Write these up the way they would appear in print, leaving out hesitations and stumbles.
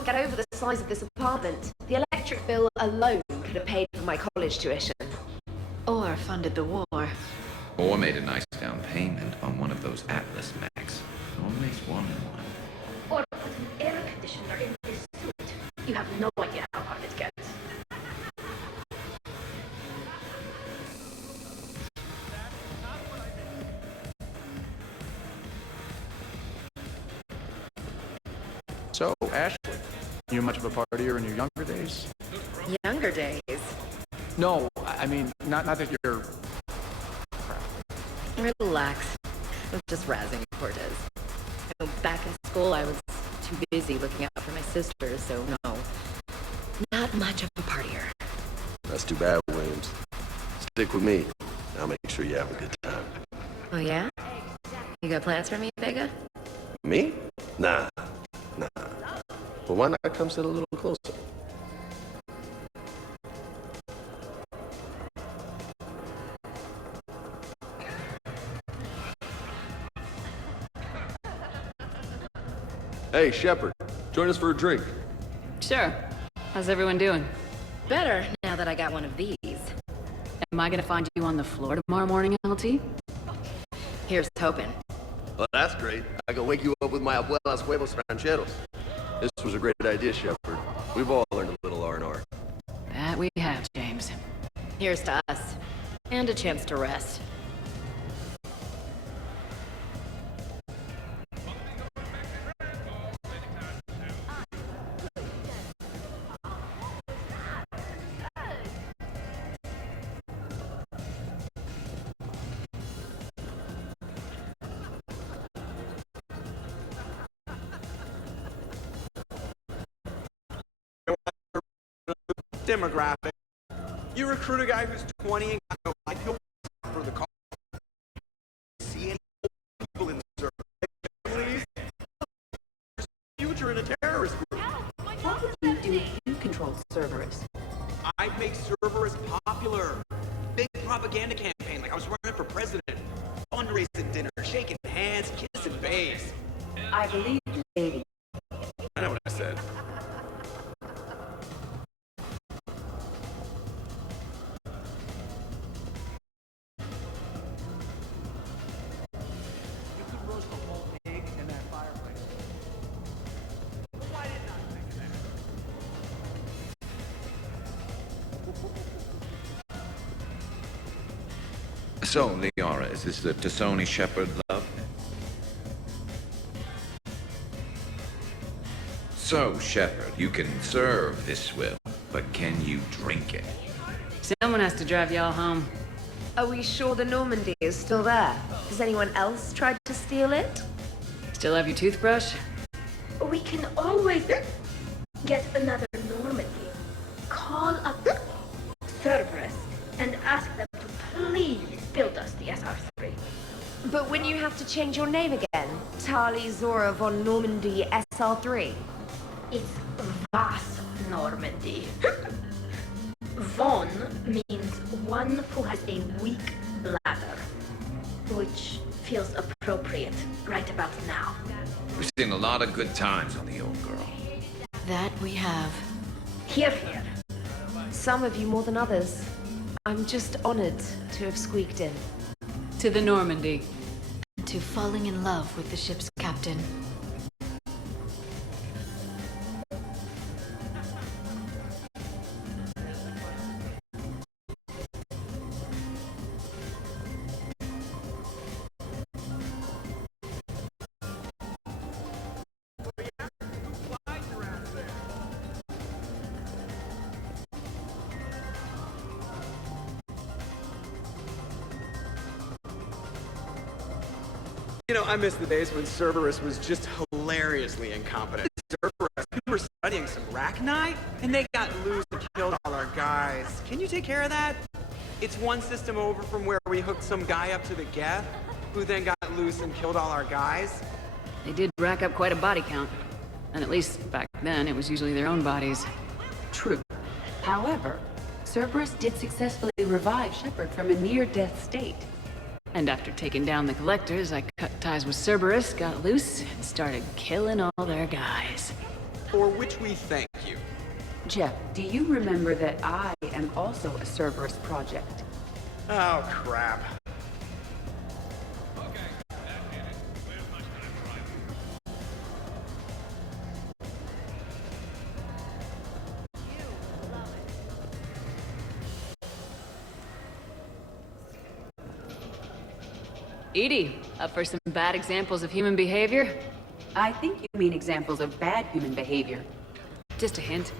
can't get over the size of this apartment. The electric bill alone could have paid for my college tuition. Or funded the war. Or made a nice down payment on one of those Atlas Macs. Always wanted one. Or put an air conditioner in this suit. You have no idea how hard it gets. So, Ashley, you much of a partier in your younger days? Younger days. No, I mean, not that you're... Relax. I'm just razzing Cortez. Back in school, I was too busy looking out for my sisters, so no. Not much of a partier. That's too bad, Williams. Stick with me. I'll make sure you have a good time. Oh, yeah? You got plans for me, Vega? Me? Nah. But why not come sit a little closer? Hey, Shepard, join us for a drink. Sure. How's everyone doing? Better, now that I got one of these. Am I gonna find you on the floor tomorrow morning, LT? Here's hoping. Well, that's great. I can wake you up with my abuelas huevos rancheros. This was a great idea, Shepard. We've all learned a little R&R. That we have, James. Here's to us. And a chance to rest. Demographic. You recruit a guy who's 20 and got no life, he'll for the call. See any people in the service, families? Future in a terrorist group. What would you do if you controlled Cerberus? I'd make Cerberus popular. Big propaganda campaign, like I was running for president. Fundraising dinner, shaking hands, kissing babes. I believe you, baby. I know what I said. So, Liara, is this the T'Soni Shepard love? So, Shepard, you can serve this will, but can you drink it? Someone has to drive y'all home. Are we sure the Normandy is still there? Has anyone else tried to steal it? Still have your toothbrush? We can always get another Normandy. Call up Cerberus and ask them to please build us the SR3. But when you have to change your name again? Tali Zora von Normandy SR3? It's Vas Normandy. Von means one who has a weak bladder, which feels appropriate right about now. We've seen a lot of good times on the old girl. That we have. Here. Some of you more than others. I'm just honored to have squeaked in. To the Normandy. To falling in love with the ship's captain. You know, I miss the days when Cerberus was just hilariously incompetent. Cerberus, we were studying some Rachni, and they got loose and killed all our guys. Can you take care of that? It's one system over from where we hooked some guy up to the Geth, who then got loose and killed all our guys. They did rack up quite a body count. And at least back then, it was usually their own bodies. True. However, Cerberus did successfully revive Shepard from a near-death state. And after taking down the Collectors, I cut ties with Cerberus, got loose, and started killing all their guys. for which we thank you. Jeff, do you remember that I am also a Cerberus project? Oh, crap. EDI, up for some bad examples of human behavior? I think you mean examples of bad human behavior. Just a hint.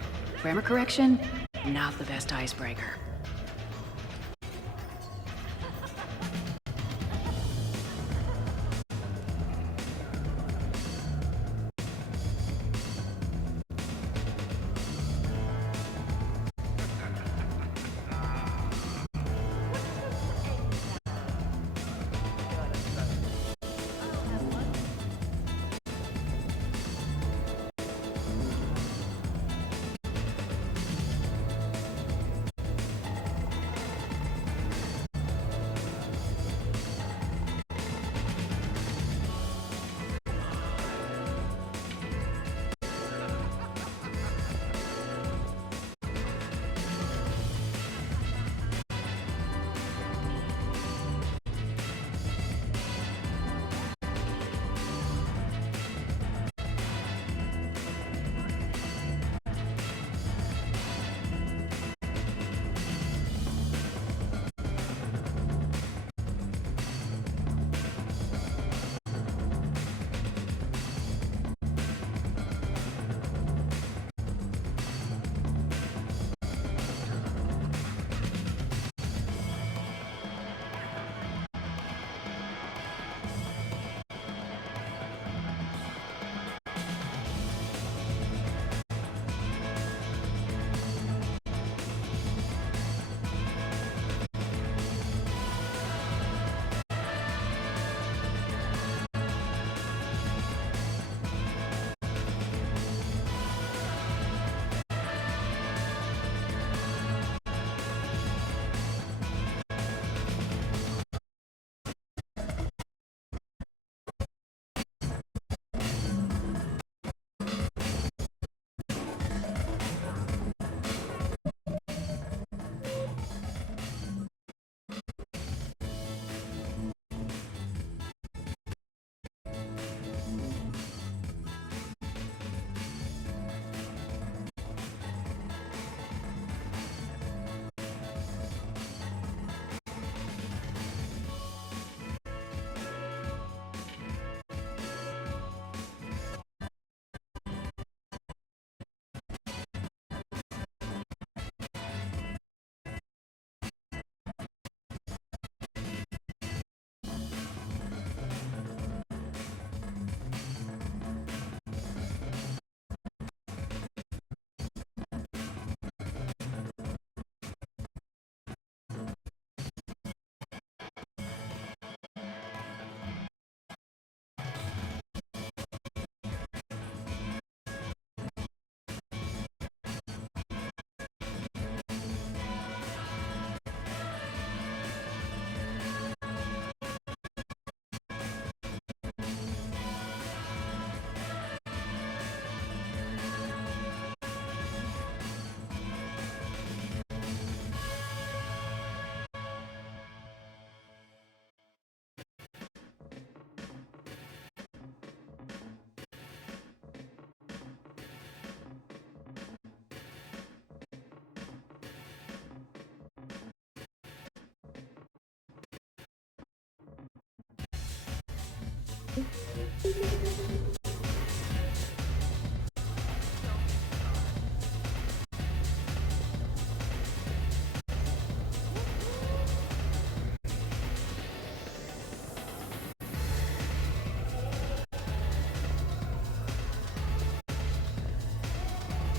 Grammar correction? Not the best icebreaker.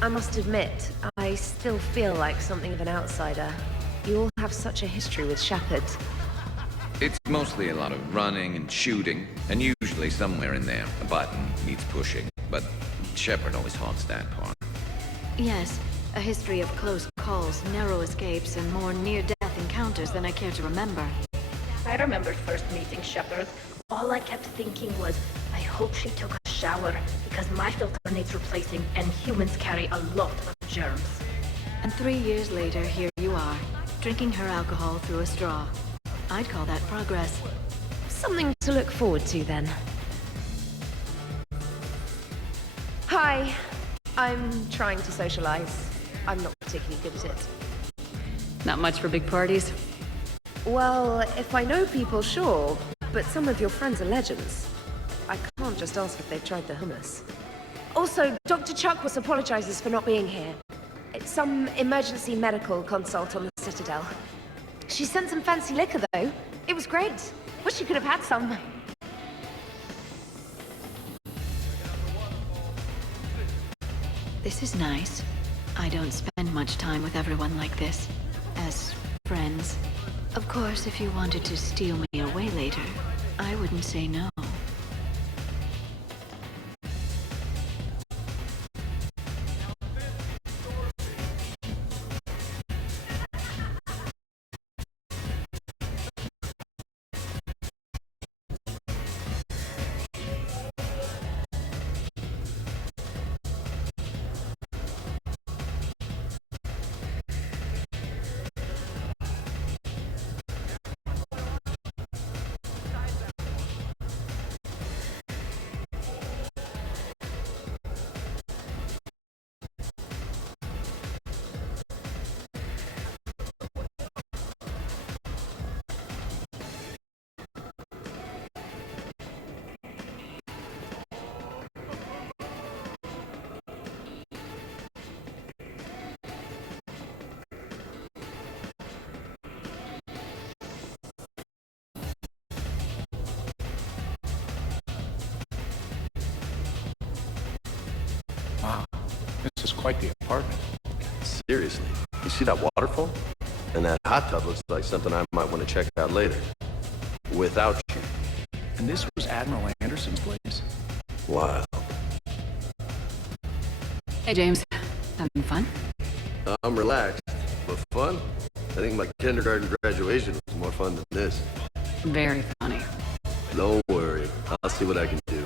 I must admit, I still feel like something of an outsider. You all have such a history with Shepard. It's mostly a lot of running and shooting, and usually somewhere in there, a button needs pushing. But Shepard always haunts that part. Yes, a history of close calls, narrow escapes, and more near-death encounters than I care to remember. I remember first meeting Shepard. All I kept thinking was, I hope she took a shower because my filter needs replacing and humans carry a lot of germs. And 3 years later, here you are, drinking her alcohol through a straw. I'd call that progress. Something to look forward to, then. Hi. I'm trying to socialize. I'm not particularly good at it. Not much for big parties? Well, if I know people, sure. But some of your friends are legends. I can't just ask if they've tried the hummus. Also, Dr. Chuckworth apologizes for not being here. It's some emergency medical consult on the Citadel. She sent some fancy liquor, though. It was great. Wish you could have had some. This is nice. I don't spend much time with everyone like this. As friends. Of course, if you wanted to steal me away later, I wouldn't say no. Wow, this is quite the apartment. Seriously, you see that waterfall? And that hot tub looks like something I might want to check out later. Without you. And this was Admiral Anderson's place? Wow. Hey, James. Having fun? I'm relaxed, but fun? I think my kindergarten graduation was more fun than this. Very funny. Don't worry, I'll see what I can do.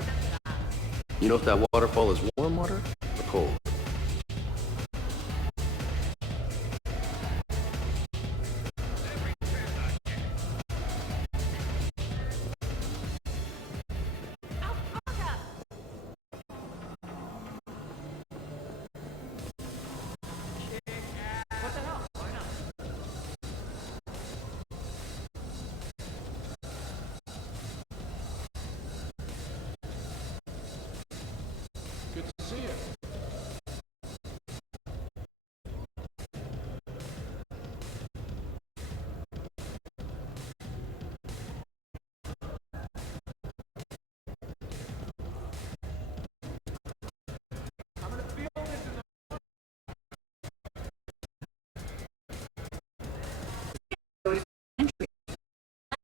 You know if that waterfall is warm water or cold? Good to see you.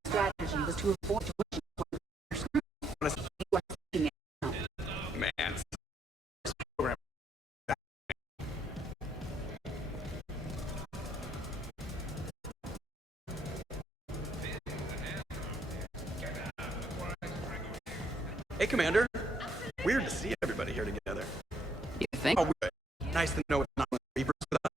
Strategy was to avoid Man. Hey, Commander. Weird to see everybody here together. You think? Oh, weird. Nice to know it's not with Reapers with us.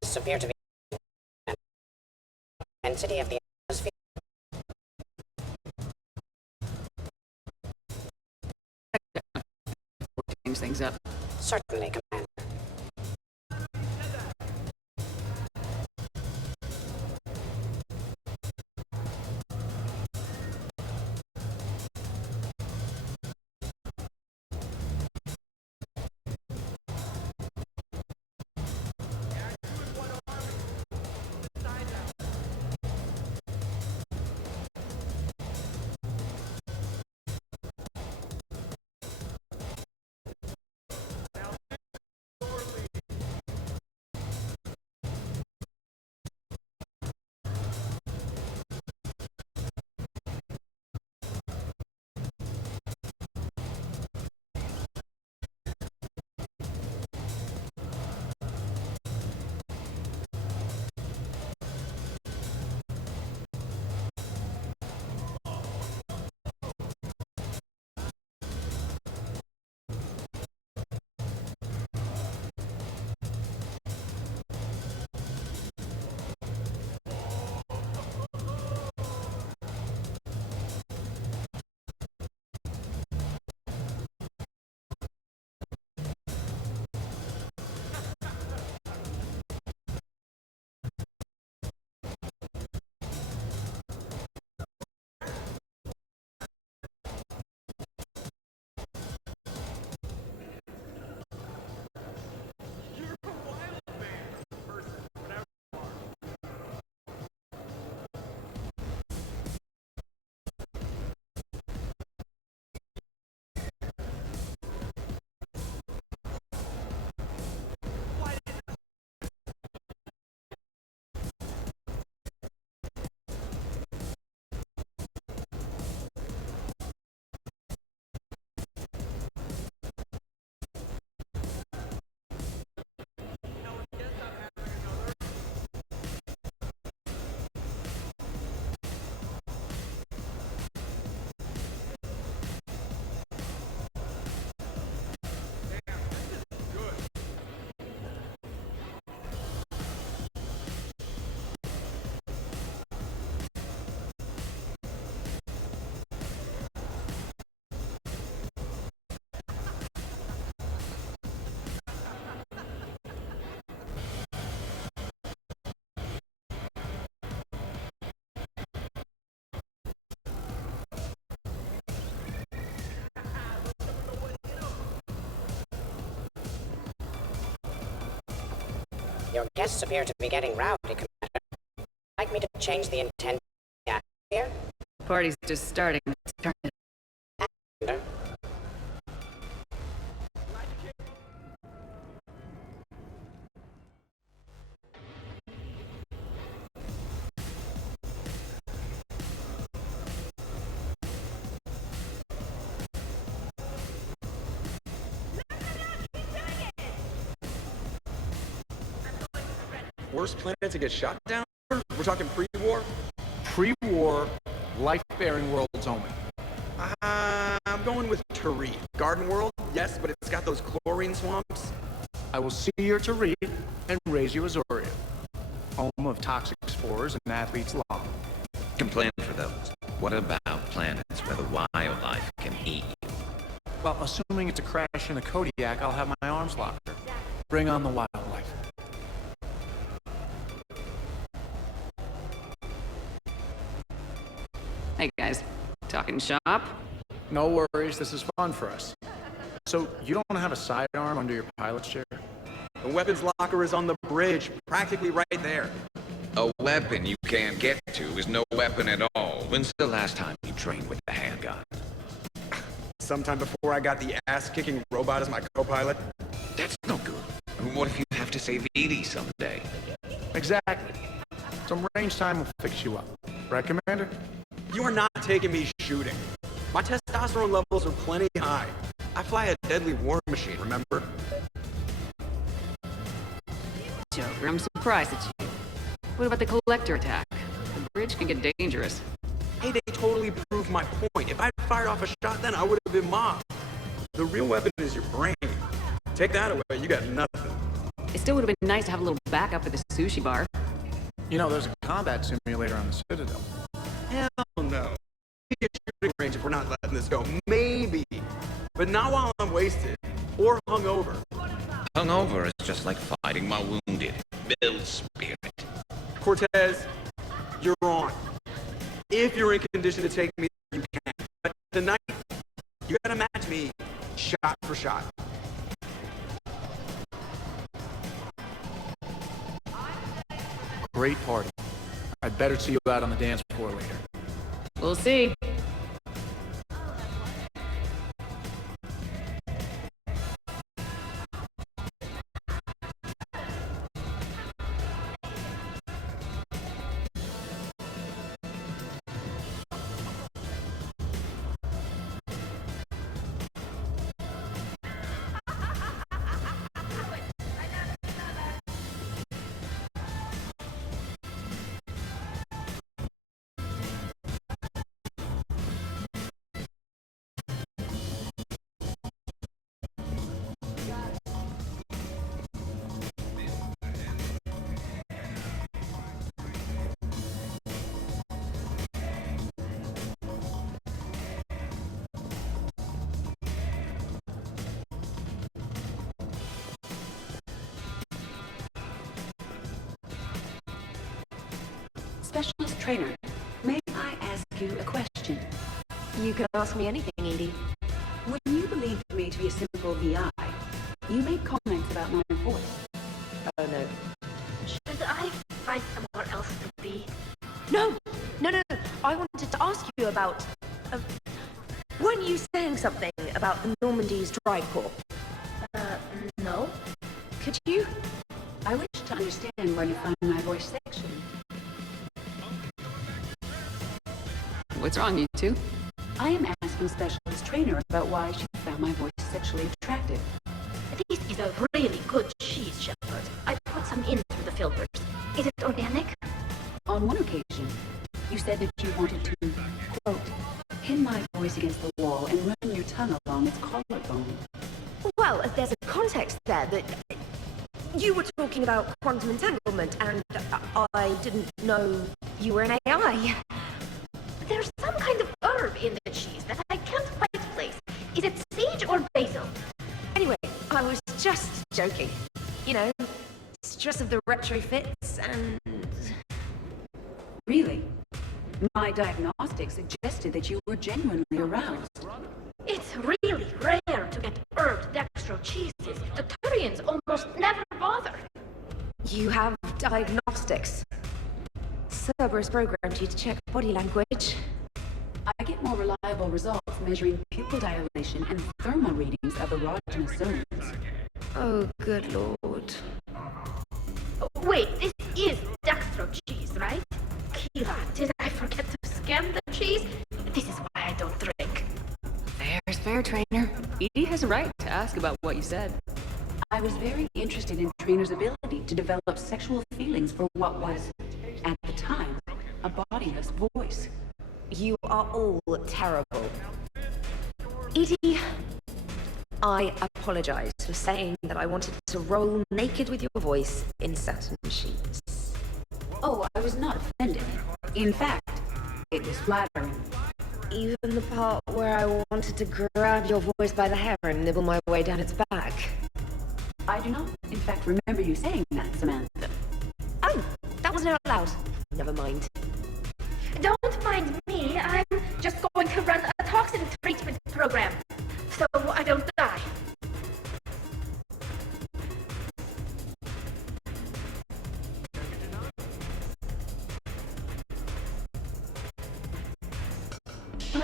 This appear to be intensity of the atmosphere. Change things up. Certainly, Commander. Your guests appear to be getting rowdy, Commander. Like me to change the intent of the atmosphere? Party's just starting. Turn it. Commander? Worst planet to get shot down? We're talking pre-war? Pre-war, life-bearing worlds only. I'm going with Tariq. Garden World, yes, but it's got those chlorine swamps. I will see your Tariq and raise you Azoria, home of toxic spores and athlete's lava. Can plan for those. What about planets where the wildlife can eat you? Well, assuming it's a crash in a Kodiak, I'll have my arms locked. Bring on the wildlife. Hey guys, talking shop? No worries, this is fun for us. So, you don't have a sidearm under your pilot's chair? The weapons locker is on the bridge, practically right there. A weapon you can't get to is no weapon at all. When's the last time you trained with a handgun? Sometime before I got the ass-kicking robot as my co-pilot. That's no good. What if you have to save Edie someday? Exactly. Some range time will fix you up. Right, Commander? You are not taking me shooting. My testosterone levels are plenty high. I fly a deadly war machine, remember? Joker, I'm surprised at you. What about the collector attack? The bridge can get dangerous. Hey, they totally proved my point. If I'd fired off a shot then, I would have been mobbed. The real weapon is your brain. Take that away, you got nothing. It still would have been nice to have a little backup at the sushi bar. You know, there's a combat simulator on the Citadel. Hell no. Maybe a shooting range if we're not letting this go. Maybe. But not while I'm wasted. Or hungover. Hungover is just like fighting my wounded. Build spirit. Cortez, you're on. If you're in condition to take me, you can. But tonight, you gotta match me shot for shot. Great party. I'd better see you out on the dance floor later. We'll see. Specialist trainer, may I ask you a question? You can ask me anything, Edie. When you believed me to be a simple VI, you made comments about my voice. Oh, no. Should I find somewhere else to be? No! No. I wanted to ask you about... weren't you saying something about the Normandy's dry corps? No. Could you? I wish to understand why you find my voice sexual. What's wrong, you two? I am asking Specialist Trainer about why she found my voice sexually attractive. This is a really good cheese, Shepard. I put some in through the filters. Is it organic? On one occasion, you said that you wanted to, quote, pin my voice against the wall and run your tongue along its collarbone. Well, there's a context there that... You were talking about quantum entanglement, and I didn't know you were an AI. There's some kind of herb in the cheese that I can't quite place. Is it sage or basil? Anyway, I was just joking. You know, stress of the retrofits and... Really? My diagnostics suggested that you were genuinely aroused. It's really rare to get herbed dextro cheeses. The Turians almost never bother. You have diagnostics. Cerberus programmed you to check body language. I get more reliable results measuring pupil dilation and thermal readings of erogenous zones. Oh, good lord. Wait, this is dextro cheese, right? Kira, did I forget to scan the cheese? This is why I don't drink. Fair's fair, trainer. Edie has a right to ask about what you said. I was very interested in Trainer's ability to develop sexual feelings for what was, at the time, a bodiless voice. You are all terrible. Edie, I apologize for saying that I wanted to roll naked with your voice in satin sheets. Oh, I was not offended. In fact, it was flattering. Even the part where I wanted to grab your voice by the hair and nibble my way down its back. I do not, in fact, remember you saying that, Samantha. Oh, that wasn't out loud. Never mind. Don't mind me, I'm just going to run a toxin treatment program, so I don't die.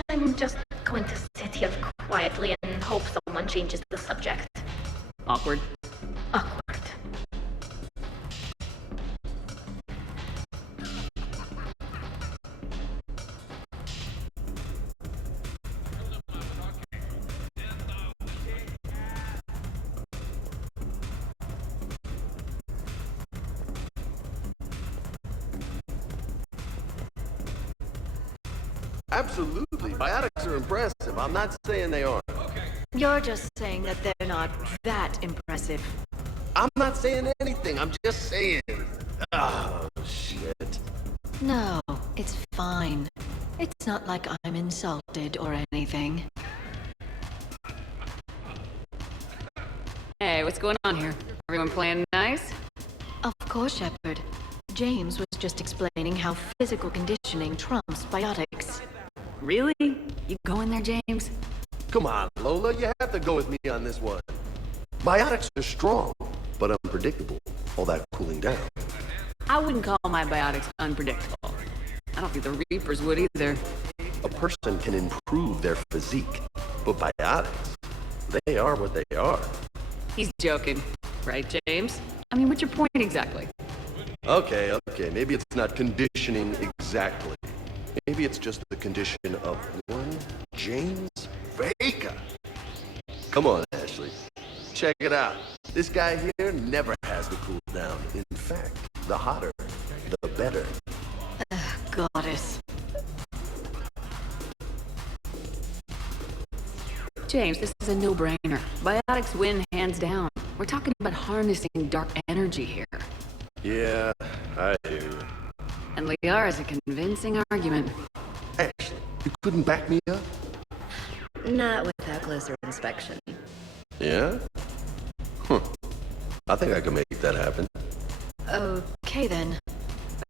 I'm just going to sit here quietly and hope someone changes the subject. Awkward. Awkward. Absolutely. Biotics are impressive. I'm not saying they aren't. You're just saying that they're not that impressive. I'm not saying anything. I'm just saying. Oh, shit. No, it's fine. It's not like I'm insulted or anything. Hey, what's going on here? Everyone playing nice? Of course, Shepard. James was just explaining how physical conditioning trumps biotics. Really? You going there, James? Come on, Lola. You have to go with me on this one. Biotics are strong, but unpredictable. All that cooling down. I wouldn't call my biotics unpredictable. I don't think the Reapers would either. A person can improve their physique, but biotics, they are what they are. He's joking. Right, James? I mean, what's your point exactly? Okay, maybe it's not conditioning exactly. Maybe it's just the condition of one James Vega. Come on, Ashley. Check it out. This guy here never has the cool down. In fact, the hotter, the better. Goddess. James, this is a no-brainer. Biotics win hands down. We're talking about harnessing dark energy here. Yeah, I hear you. And Liara's a convincing argument. Ashley, you couldn't back me up? Not without closer inspection. Yeah? I think I can make that happen. Okay then.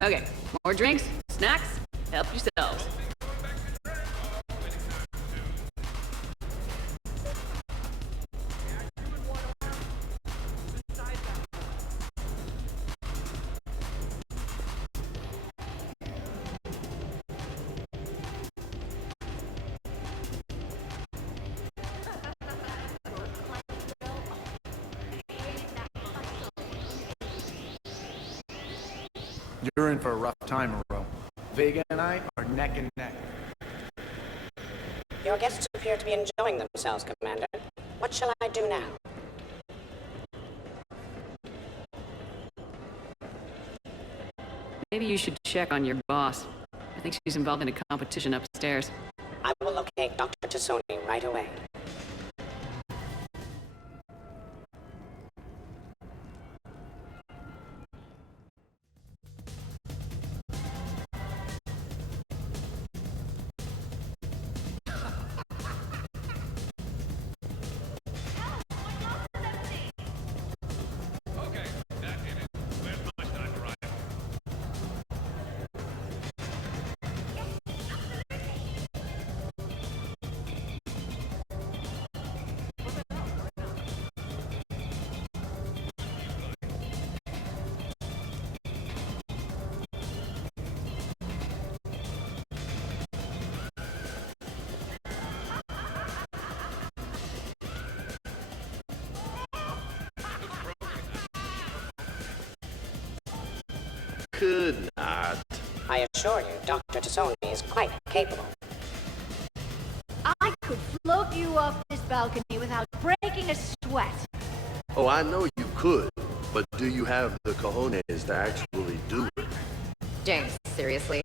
Okay, more drinks, snacks, help yourselves. You're in for a rough time, Ro. Vega and I are neck and neck. Your guests appear to be enjoying themselves, Commander. What shall I do now? Maybe you should check on your boss. I think she's involved in a competition upstairs. I will locate Dr. Tassoni right away. could not. I assure you, Dr. Tassoni is quite capable. I could float you off this balcony without breaking a sweat. Oh, I know you could, but do you have the cojones to actually do it? James, seriously?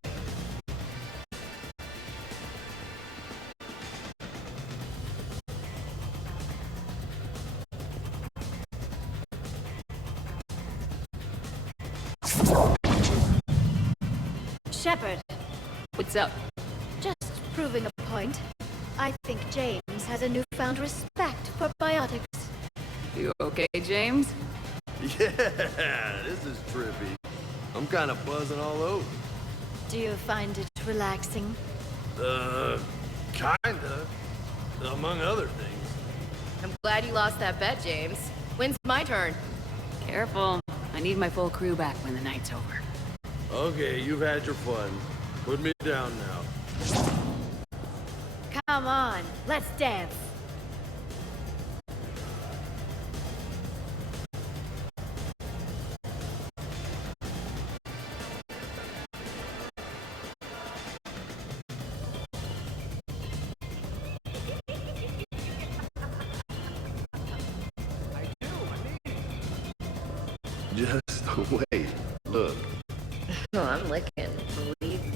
Shepard, What's up? just proving a point. I think James has a newfound respect for biotics. You okay, James? Yeah, this is trippy. I'm kind of buzzing all over. Do you find it relaxing? Kinda. Among other things. I'm glad you lost that bet, James. When's my turn? Careful. I need my full crew back when the night's over. Okay, you've had your fun. Put me down now. Come on, let's dance. Just wait. Look. Oh, I'm licking. Believe me.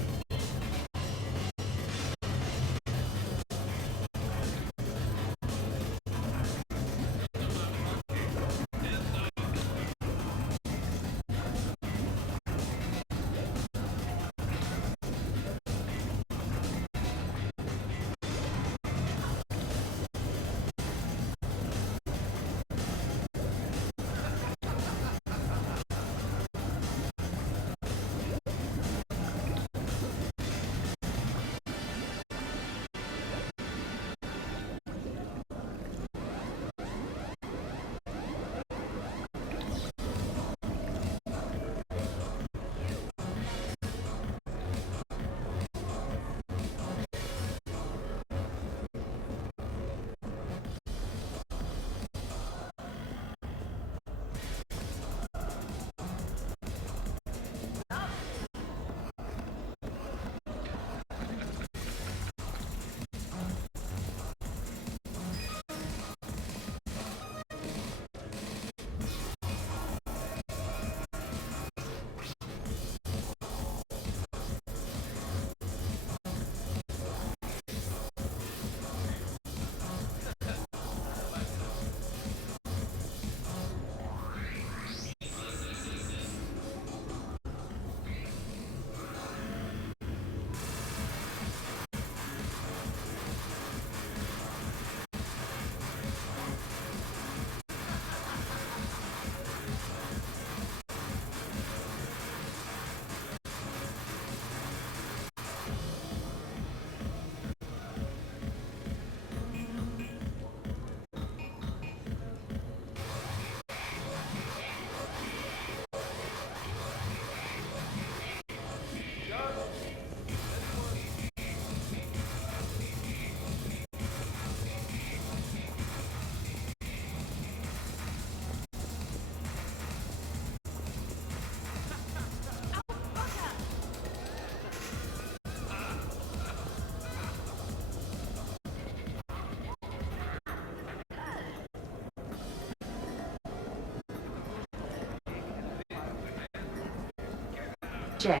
Jeff,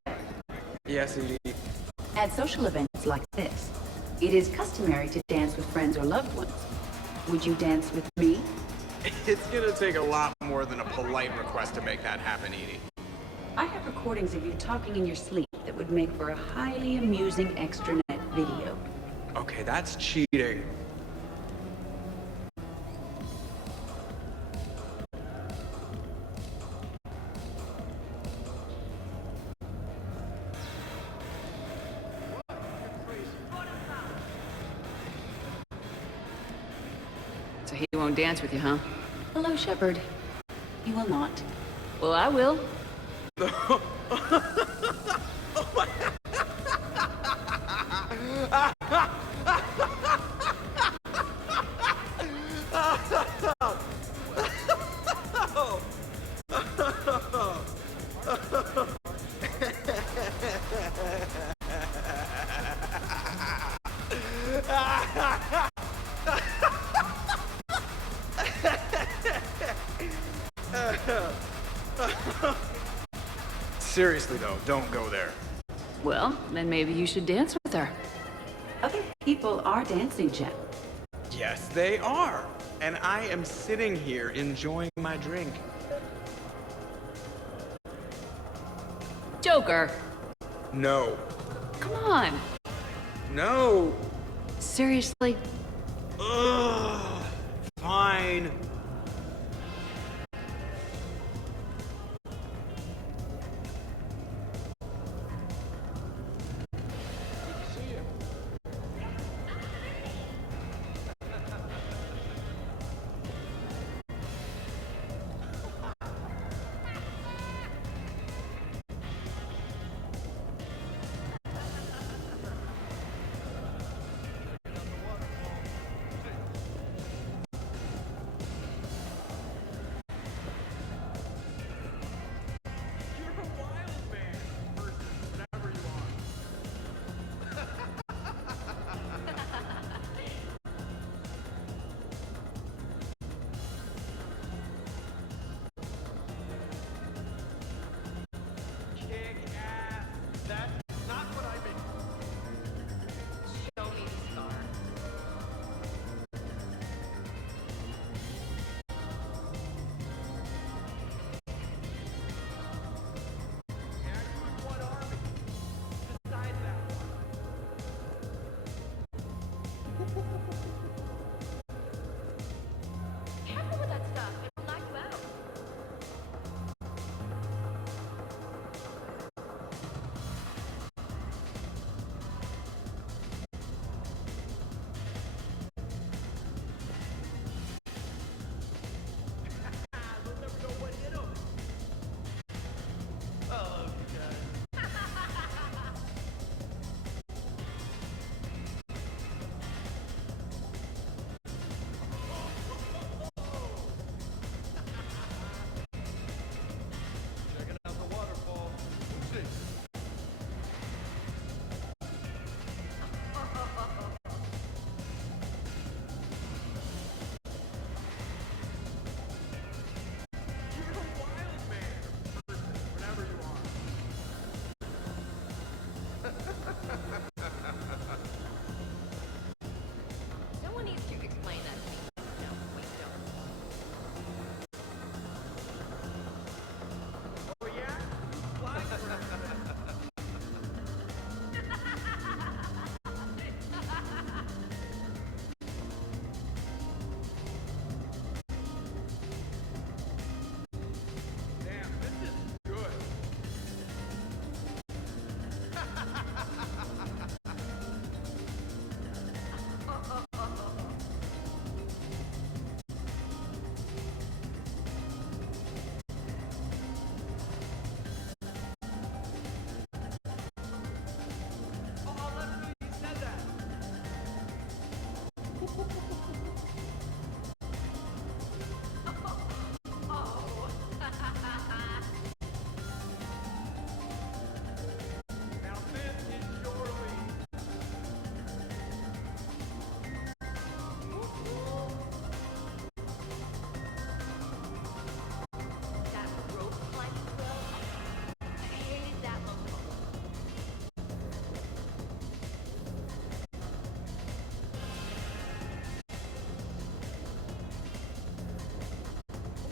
Yes, indeed. at social events like this, it is customary to dance with friends or loved ones. Would you dance with me? It's gonna take a lot more than a polite request to make that happen, Edie. I have recordings of you talking in your sleep that would make for a highly amusing extranet video. Okay, that's cheating. So he won't dance with you, huh? Hello, Shepard. You will not. Well, I will. Seriously though, don't go there. Well, then maybe you should dance with her. Other people are dancing, Jet. Yes, they are. And I am sitting here enjoying my drink. Joker, No. come on. No. Seriously? Ugh. Fine. Careful with that stuff. It will knock you out. Someone needs to explain that to me. No, wait, don't. That rope climbing thrill, I hated that moment.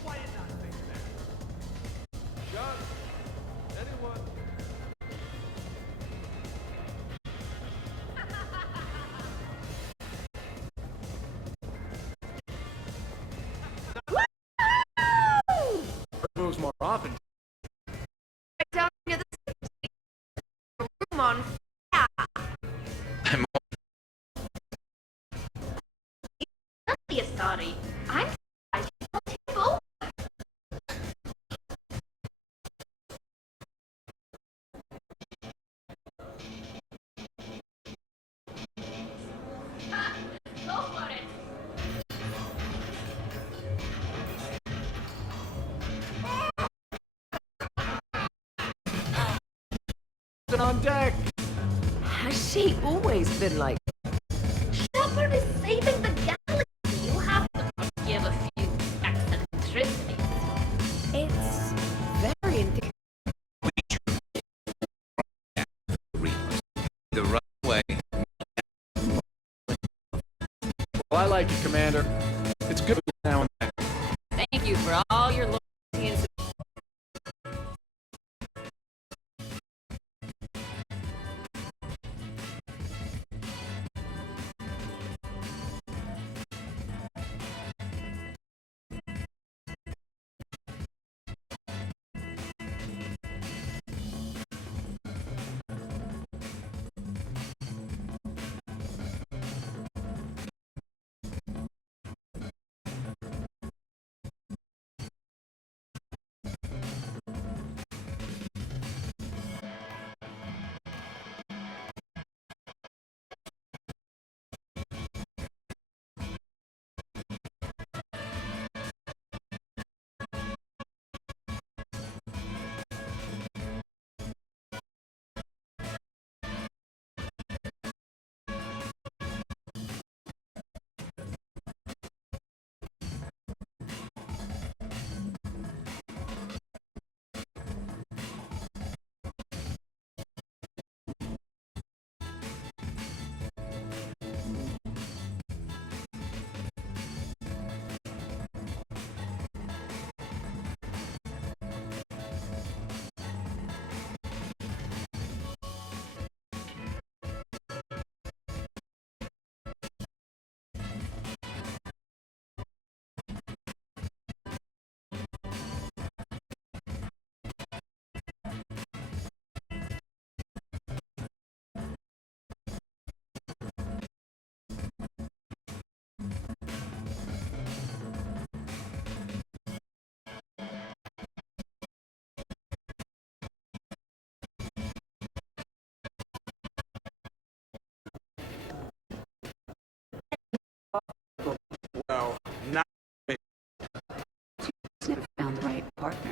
Why did not think of that? John, anyone? Moves more often. Down near the room on fire. I'm Don't be sorry. I'm surprised you don't take over. Go for it. On deck. Has she always been like? Shepard is saving the galaxy. You have to give a few eccentricities. It's very I like it, Commander. It's good now and then. Thank you for all your loyalty and support. No, not me. Just never found the right partner.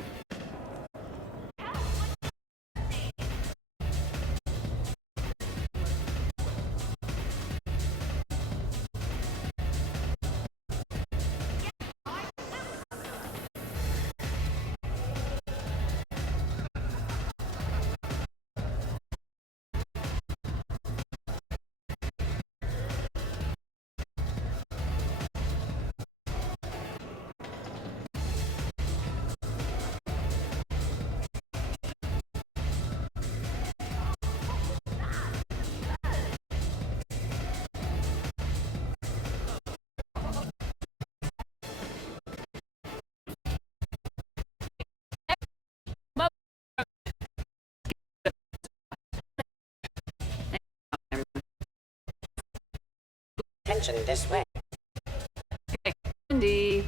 Attention this way. Okay, Andy.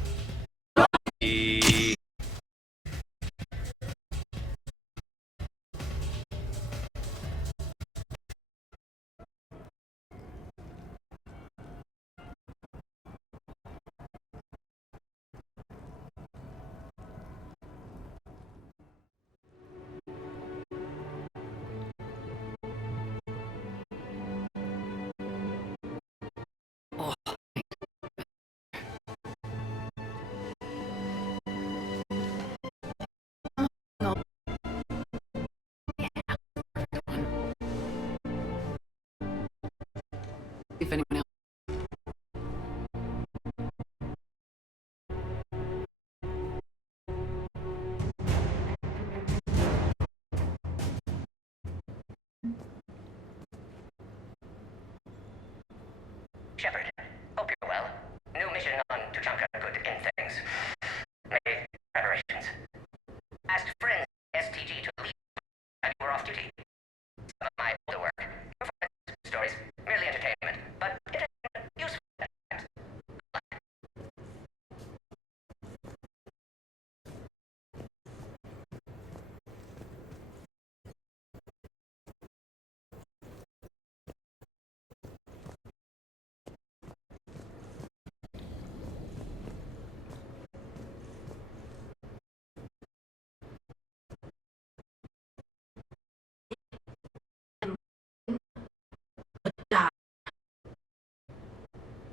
If anyone else. Shepard, hope you're well. New mission on Tuchanka could end things. Made preparations. Asked friends at STG to leave while you were off duty. Some of my older work, your friends' stories, merely entertainment, but useful at times.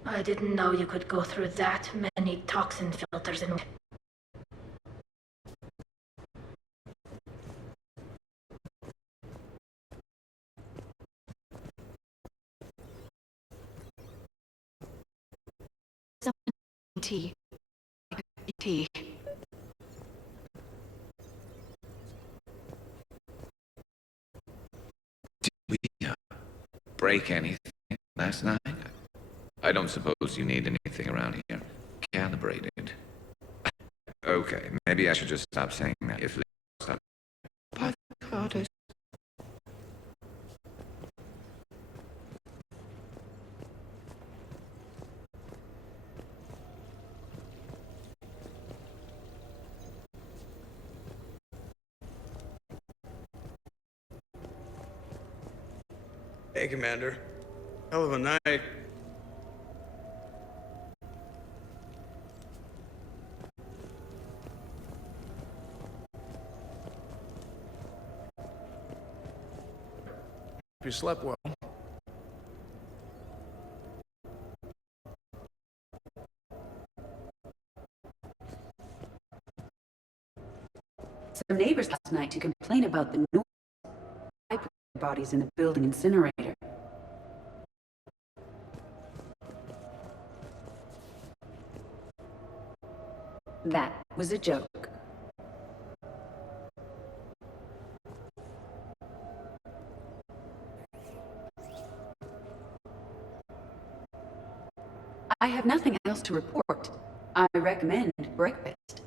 I didn't know you could go through that many toxin filters in someone tea. Tea. Did we break anything last night? I don't suppose you need anything around here calibrated. Okay, maybe I should just stop saying that if stop. By the goddess. Hey, Commander. Hell of a night. If you slept well. Some neighbors last night to complain about the noise. I put their bodies in the building incinerator. That was a joke. I have nothing else to report. I recommend breakfast.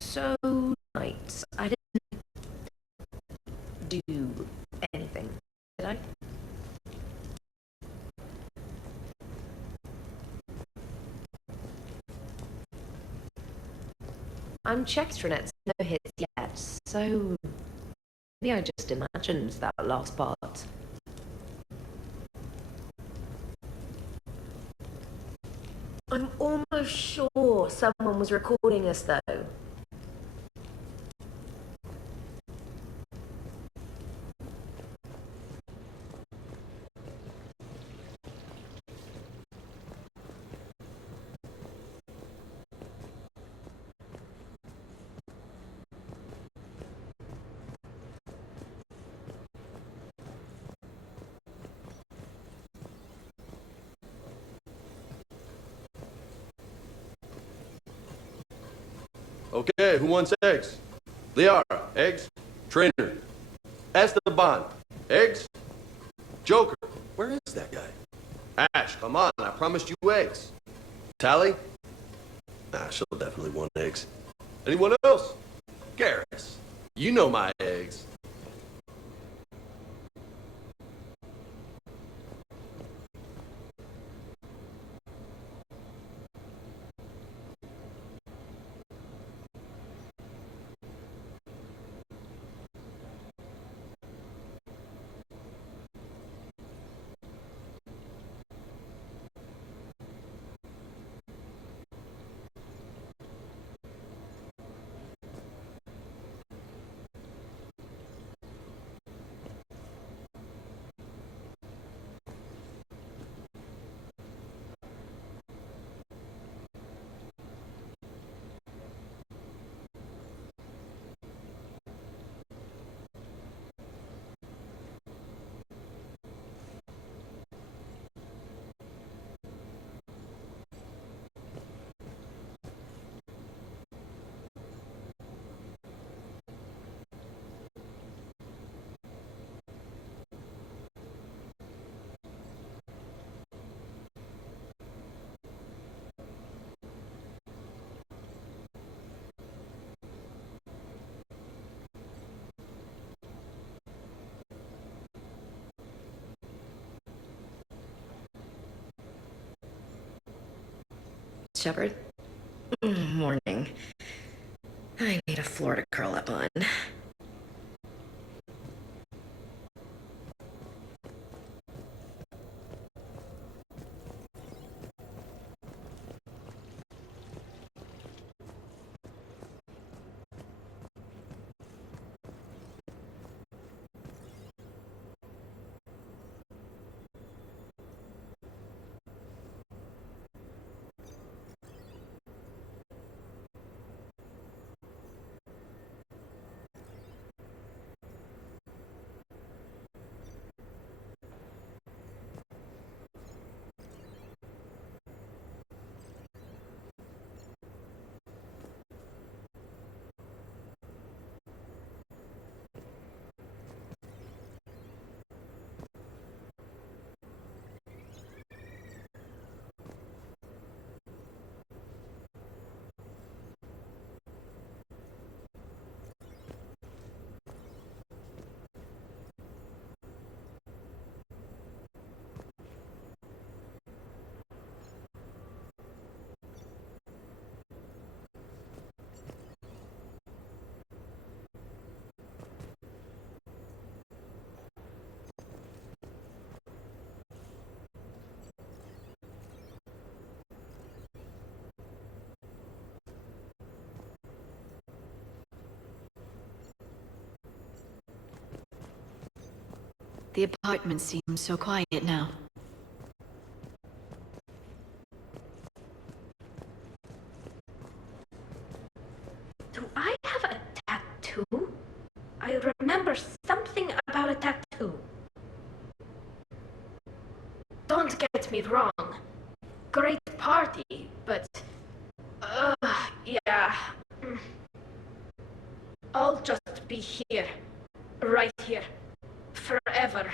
So nice. I didn't do anything, did I? I'm Chextronet's no hits yet, so maybe I just imagined that last part. I'm almost sure someone was recording us though. Okay, who wants eggs? Liara, eggs? Trainer. Esteban, eggs? Joker, where is that guy? Ash, come on, I promised you eggs. Tally? Nah, she'll definitely want eggs. Anyone else? Garrus, you know my eggs. Shepard? Morning. I need a floor to curl up on. The apartment seems so quiet now. Do I have a tattoo? I remember something about a tattoo. Don't get me wrong. Great party, but... yeah. I'll just be here. Right here. Forever.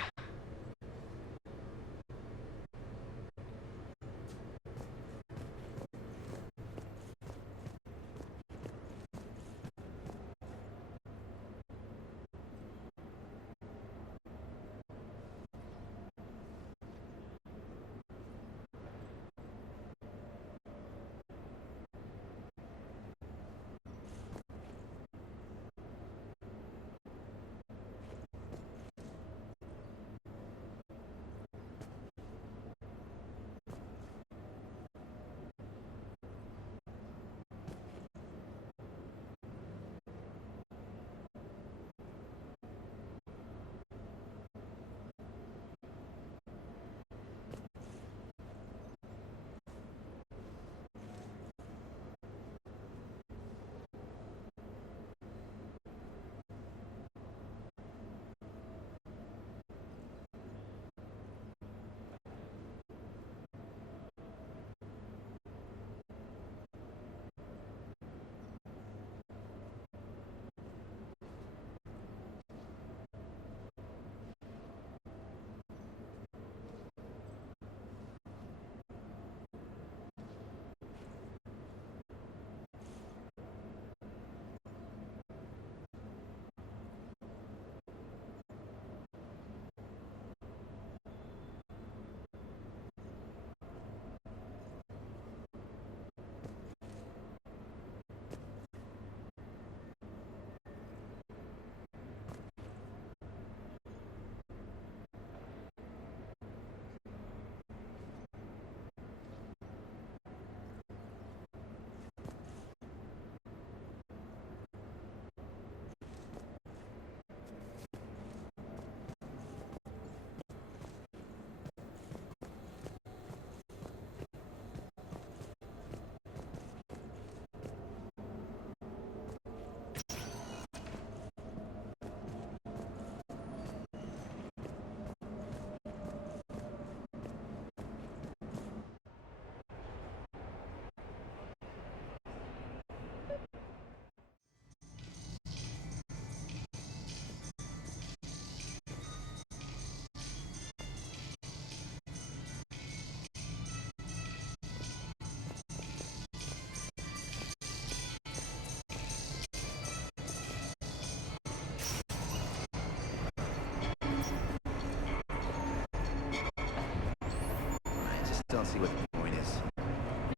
Don't see what the point is.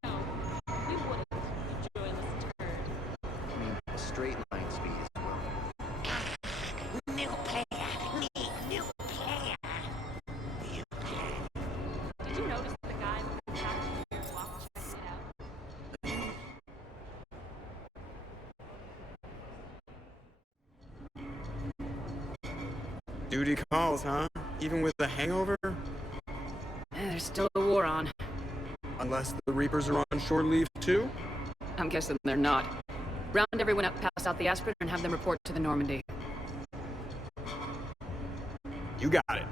No, we wouldn't, you joyless turd. I mean, a straight line speed as well. New player. New player. Did you notice the guy with the tattoo walk checking it out? Duty calls, huh? Even with the hangover? There's still a war on. Unless the Reapers are on shore leave too? I'm guessing they're not. Round everyone up past South the Aspen and have them report to the Normandy. You got it.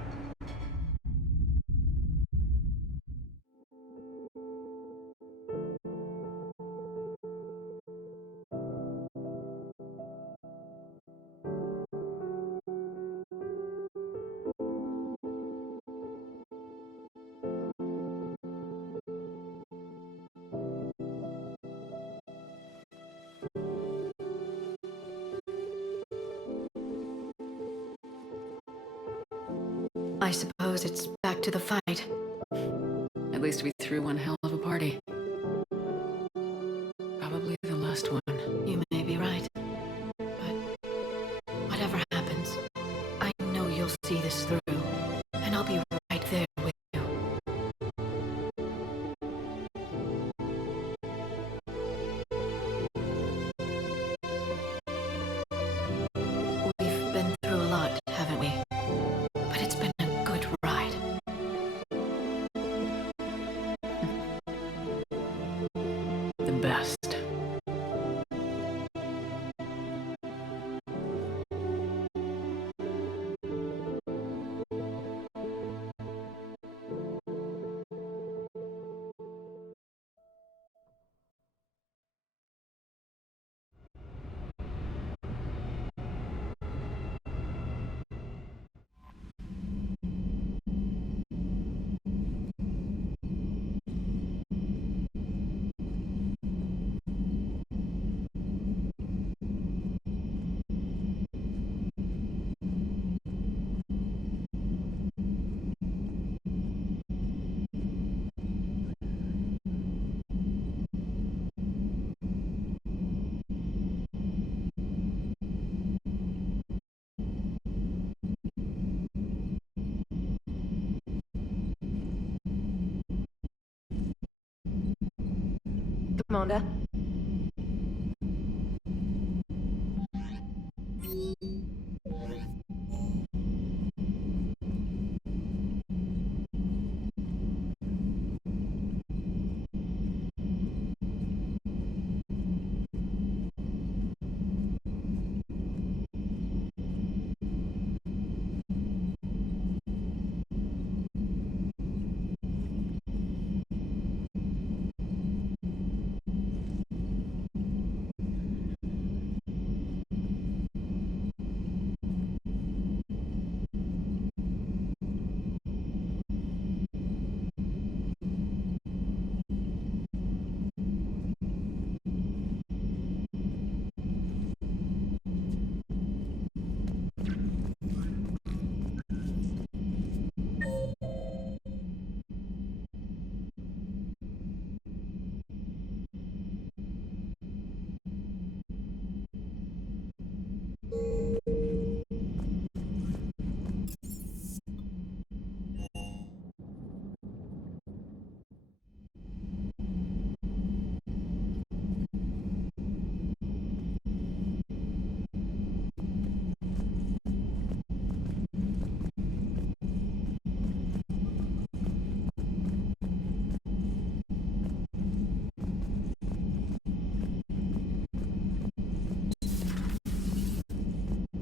I suppose it's back to the fight. At least we threw one hell of a party. Probably the last one. You may be right. But whatever happens, I know you'll see this through. And I'll be right there with you. We've been through a lot, haven't we? But it's been a best. Commander.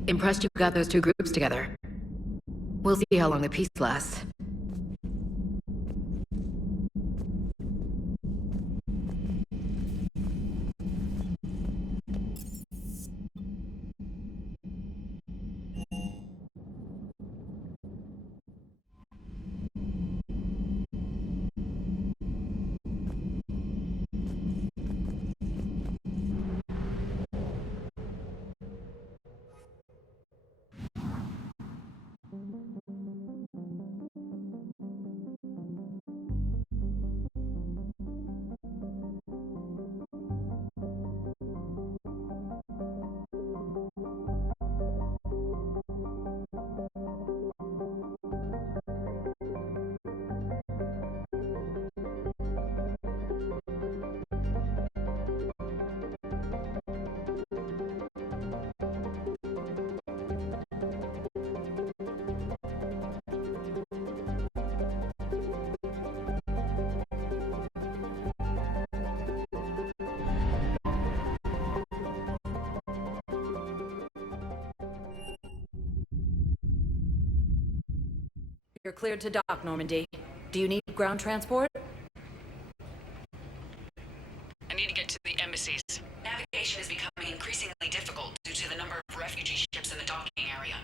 Impressed you got those two groups together. We'll see how long the peace lasts. You're cleared to dock, Normandy. Do you need ground transport? I need to get to the embassies. Navigation is becoming increasingly difficult due to the number of refugee ships in the docking area.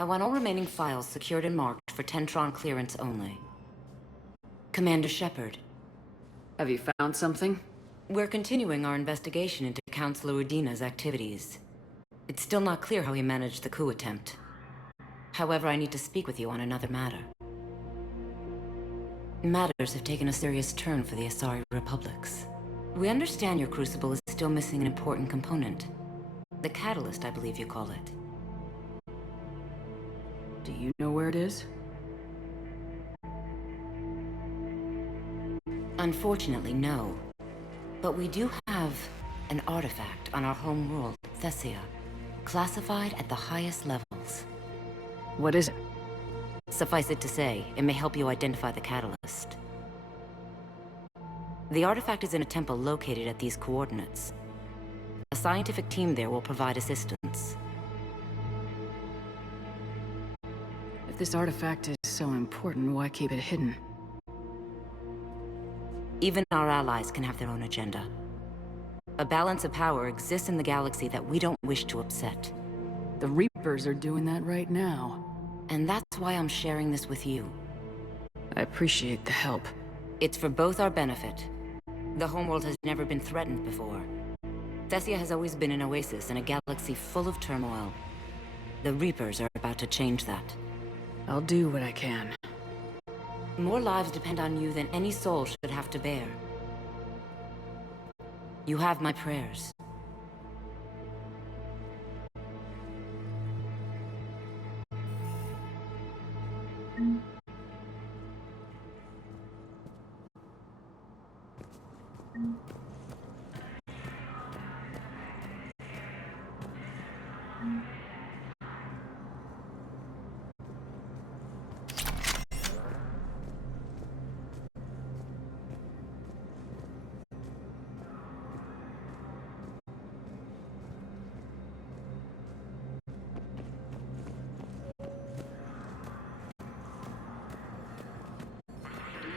I want all remaining files secured and marked for Tentron clearance only. Commander Shepard. Have you found something? We're continuing our investigation into Councilor Udina's activities. It's still not clear how he managed the coup attempt. However, I need to speak with you on another matter. Matters have taken a serious turn for the Asari Republics. We understand your Crucible is still missing an important component. The catalyst, I believe you call it. Do you know where it is? Unfortunately, no. But we do have an artifact on our home world, Thessia, classified at the highest levels. What is it? Suffice it to say, it may help you identify the catalyst. The artifact is in a temple located at these coordinates. A scientific team there will provide assistance. If this artifact is so important, why keep it hidden? Even our allies can have their own agenda. A balance of power exists in the galaxy that we don't wish to upset. The Reapers are doing that right now. And that's why I'm sharing this with you. I appreciate the help. It's for both our benefit. The homeworld has never been threatened before. Thessia has always been an oasis in a galaxy full of turmoil. The Reapers are about to change that. I'll do what I can. More lives depend on you than any soul should have to bear. You have my prayers.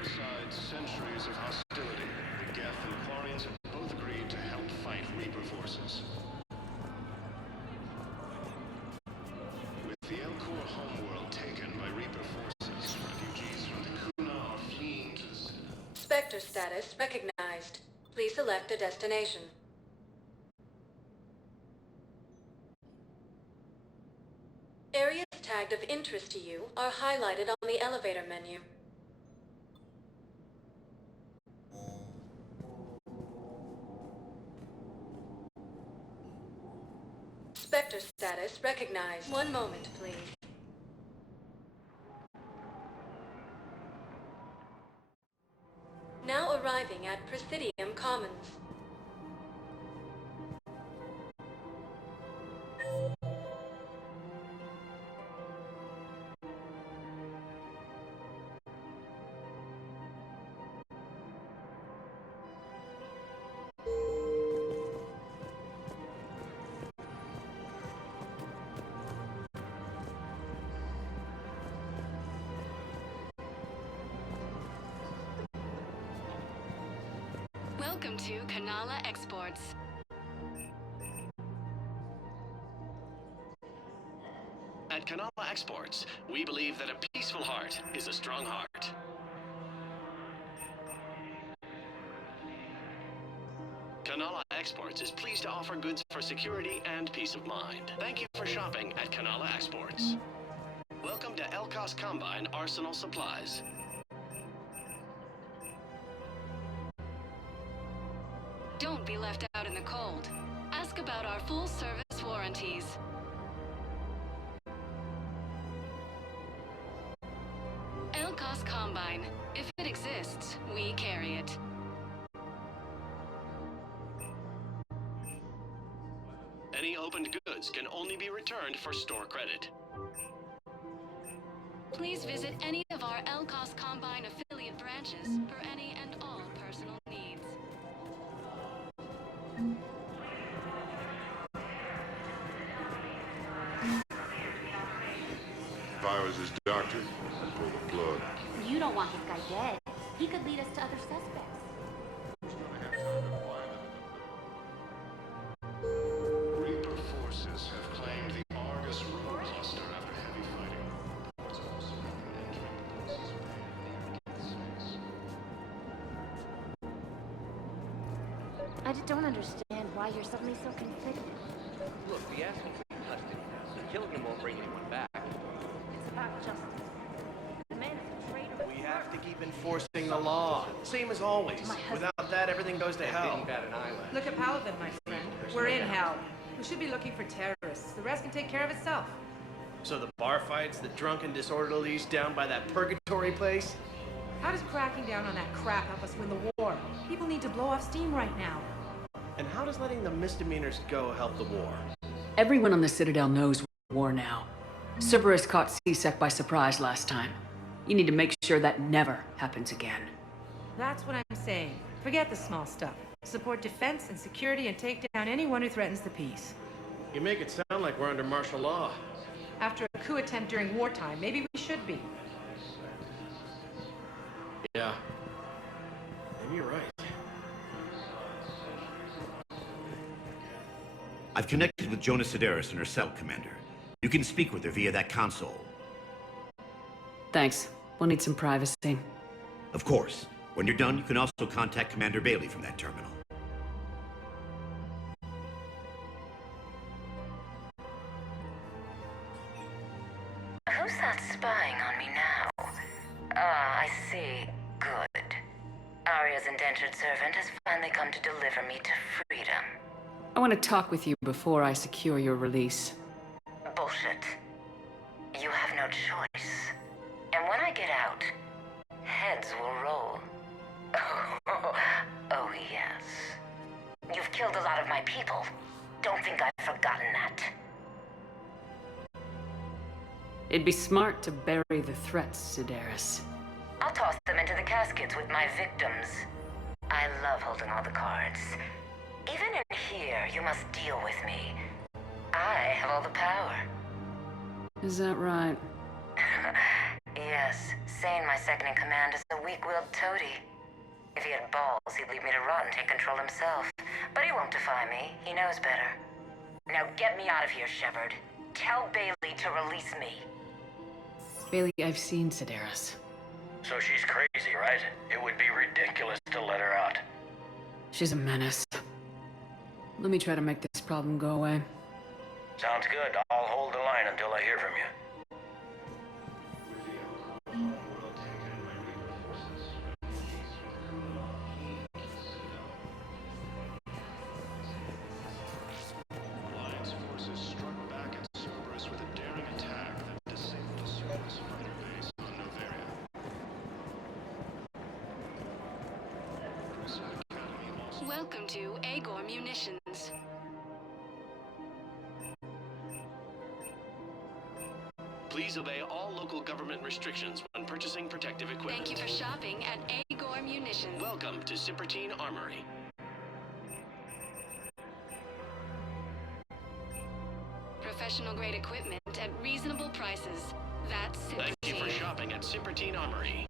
Besides centuries of hostility, the Geth and Quarians have both agreed to help fight Reaper forces. With the Elcor homeworld taken by Reaper forces, refugees from the Kuna are fleeing to the city. Spectre status recognized. Please select a destination. Areas tagged of interest to you are highlighted on the elevator menu. Spectre status recognized. One moment, please. Now arriving at Presidium Commons. Welcome to Kanala Exports. At Kanala Exports, we believe that a peaceful heart is a strong heart. Kanala Exports is pleased to offer goods for security and peace of mind. Thank you for shopping at Kanala Exports. Welcome to Elcos Combine Arsenal Supplies. Don't be left out in the cold. Ask about our full-service warranties. Elcos Combine. If it exists, we carry it. Any opened goods can only be returned for store credit. Please visit any of our Elcos Combine affiliate branches for any and all personal needs. If I was his doctor, I'd pull the plug. You don't want this guy dead. He could lead us to other suspects. Reaper forces have claimed the Argus Road cluster after heavy I just don't understand why you're suddenly so conflicted. Look, the asshole's in custody. Killing him won't bring anyone back. It's about justice. The man is a traitor. We have to keep enforcing the law. Same as always. Without that, everything goes to hell. Didn't bat an eyelash. Look at Paladin, my friend. We're in hell. We should be looking for terrorists. The rest can take care of itself. So the bar fights, the drunken disorderlies down by that purgatory place? How does cracking down on that crap help us win the war? People need to blow off steam right now. And how does letting the misdemeanors go help the war? Everyone on the Citadel knows war now. Cerberus caught C-Sec by surprise last time. You need to make sure that never happens again. That's what I'm saying. Forget the small stuff. Support defense and security and take down anyone who threatens the peace. You make it sound like we're under martial law. After a coup attempt during wartime, maybe we should be. Yeah. Maybe you're right. I've connected with Jonah Sedaris and her cell, Commander. You can speak with her via that console. Thanks. We'll need some privacy. Of course. When you're done, you can also contact Commander Bailey from that terminal. Who's that spying on me now? Ah, I see. Good. Arya's indentured servant has finally come to deliver me to freedom. I want to talk with you before I secure your release. Bullshit. You have no choice. And when I get out, heads will roll. Oh, yes. You've killed a lot of my people. Don't think I've forgotten that. It'd be smart to bury the threats, Sedaris. I'll toss them into the caskets with my victims. I love holding all the cards. Even in here, you must deal with me. I have all the power. Is that right? Yes, Sane, my second-in-command, is a weak-willed toady. If he had balls, he'd leave me to rot and take control himself. But he won't defy me. He knows better. Now get me out of here, Shepard. Tell Bailey to release me. Bailey, I've seen Sedaris. So she's crazy, right? It would be ridiculous to let her out. She's a menace. Let me try to make this problem go away. Sounds good. I'll hold the line until I hear from you. Alliance forces struck back at Cerberus with a daring attack that disabled a Cerberus fighter base on Noveria. Welcome to Agor Munitions. Please obey all local government restrictions when purchasing protective equipment. Thank you for shopping at Agor Munitions. Welcome to Cypertine Armory. Professional grade equipment at reasonable prices. That's Thank you for Cypertine. shopping at Cypertine Armory.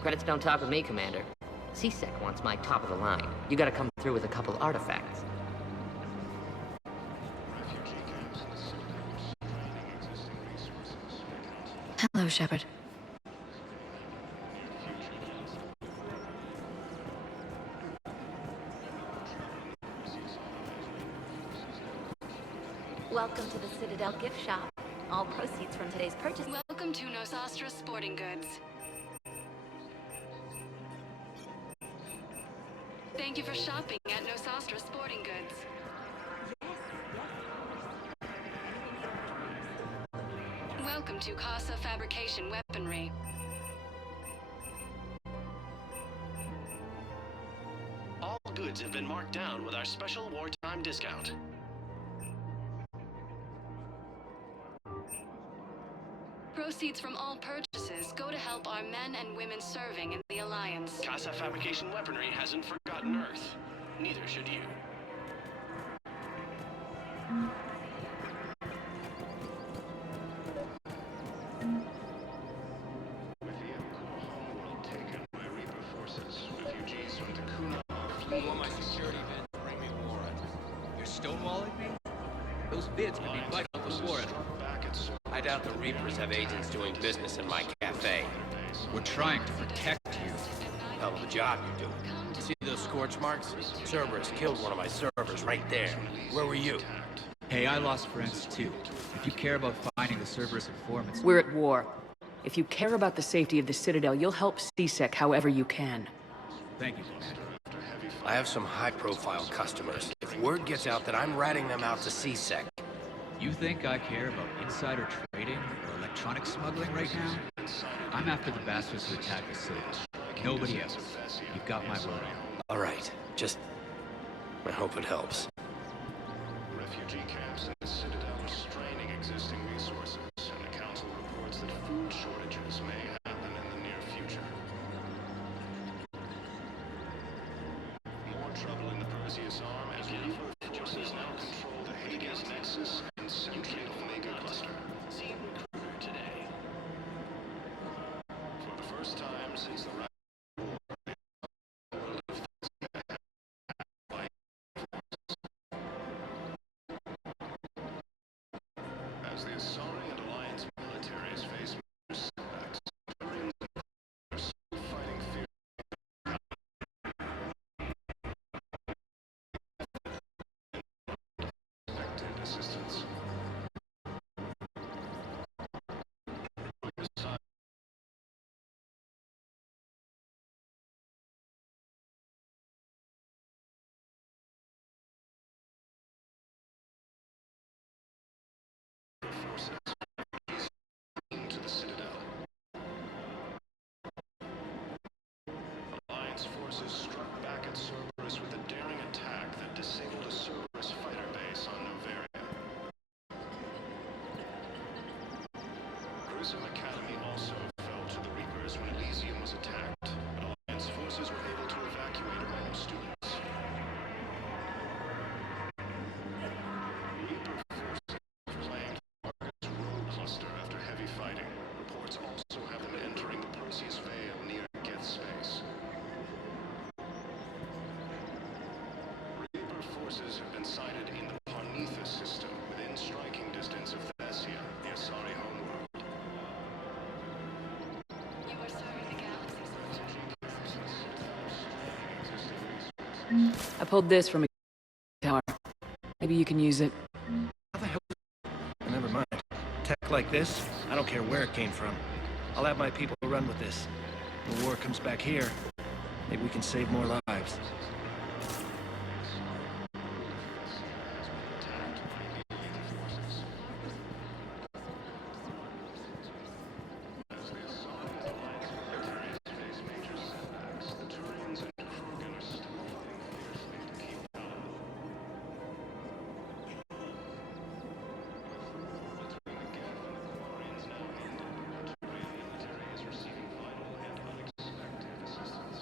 Credits don't talk with me, Commander. C-Sec wants my top of the line. You gotta come through with a couple artifacts. Hello, Shepard. Welcome to the Citadel gift shop. All proceeds from today's purchase. Welcome to Nosastra Sporting Goods. Thank you for shopping at Nosastra Sporting Goods. Welcome to Casa Fabrication Weaponry. All goods have been marked down with our special wartime discount. Proceeds from all purchases go to help our men and women serving in the Alliance. Casa Fabrication Weaponry hasn't forgotten Earth. Neither should you. With the Elcor homeworld taken by Reaper forces, refugees from Takuna You want my security vid? Bring me Warren. You're stonewalling me? Those vids could be vital to Warren. I doubt the Reapers have agents doing business in my cafe. We're trying to protect you. hell of a job you're doing. See those scorch marks? Cerberus killed one of my servers right there. Where were you? Hey, I lost friends too. If you care about finding the Cerberus informants... We're at war. If you care about the safety of the Citadel, you'll help C-Sec however you can. Thank you, Commander. I have some high-profile customers. If word gets out that I'm ratting them out to C-Sec... You think I care about insider trading or electronic smuggling right now? I'm after the bastards who attacked the Citadel. Nobody else. You've got my word. All right, just... I hope it helps. Refugee camps in the Citadel are straining existing resources, and the Council reports that food shortages may happen in the near future. More trouble in the Perseus Arm as Reaper forces now control the Hades Nexus and Central Omega Cluster. See Recruiter today. For the first time since the as the Asari and Alliance militaries face major setbacks, Turians are still fighting fear. Expected assistance. Forces to the Citadel. Alliance forces struck back at Cerberus with a daring attack that disabled a Cerberus fighter base on Noveria. Gruesome Academy also fell to the Reapers when Elysium was attacked, but Alliance forces were able to evacuate Rome students. Reaper forces claimed Argus Road Cluster after heavy fighting. Reports also have them entering the Perseus Vale near Geth Space. Reaper forces have been sighted in the Parnithus system within striking distance of Thessia, the Asari homeworld. You are serving the galaxy, I pulled this from a tower. Maybe you can use it. Never mind. Tech like this, I don't care where it came from. I'll have my people run with this. When the war comes back here, maybe we can save more lives. As the Asari and Alliance militaries face major setbacks, the Turians and Krogan are still fighting fiercely to keep balance. Between the Geth and the Quarians now ended, the Turian military is receiving vital and unexpected assistance.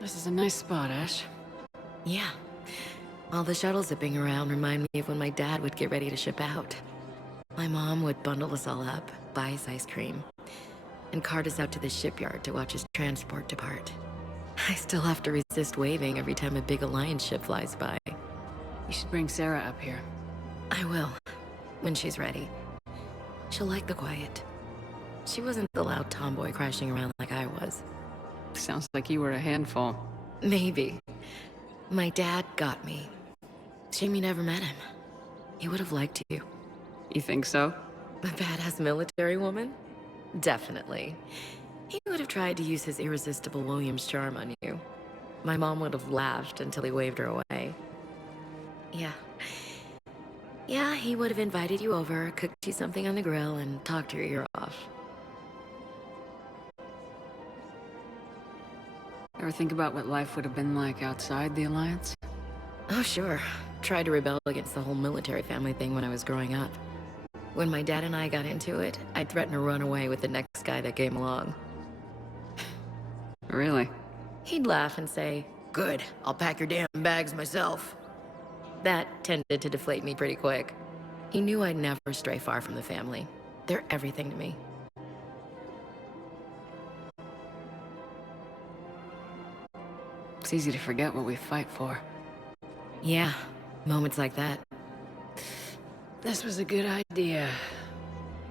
This is a nice spot, Ash. Yeah. All the shuttles zipping around remind me of when my dad would get ready to ship out. My mom would bundle us all up, buy us ice cream, and cart us out to the shipyard to watch his transport depart. I still have to resist waving every time a big Alliance ship flies by. You should bring Sarah up here. I will, when she's ready. She'll like the quiet. She wasn't the loud tomboy crashing around like I was. Sounds like you were a handful. Maybe. My dad got me. Shame you never met him. He would have liked you. You think so? A badass military woman? Definitely. He would have tried to use his irresistible Williams charm on you. My mom would have laughed until he waved her away. Yeah, he would have invited you over, cooked you something on the grill, and talked your ear off. Ever think about what life would have been like outside the Alliance? Oh, sure. Tried to rebel against the whole military family thing when I was growing up. When my dad and I got into it, I'd threaten to run away with the next guy that came along. Really? He'd laugh and say, "Good, I'll pack your damn bags myself." That tended to deflate me pretty quick. He knew I'd never stray far from the family. They're everything to me. It's easy to forget what we fight for. Yeah, moments like that. This was a good idea.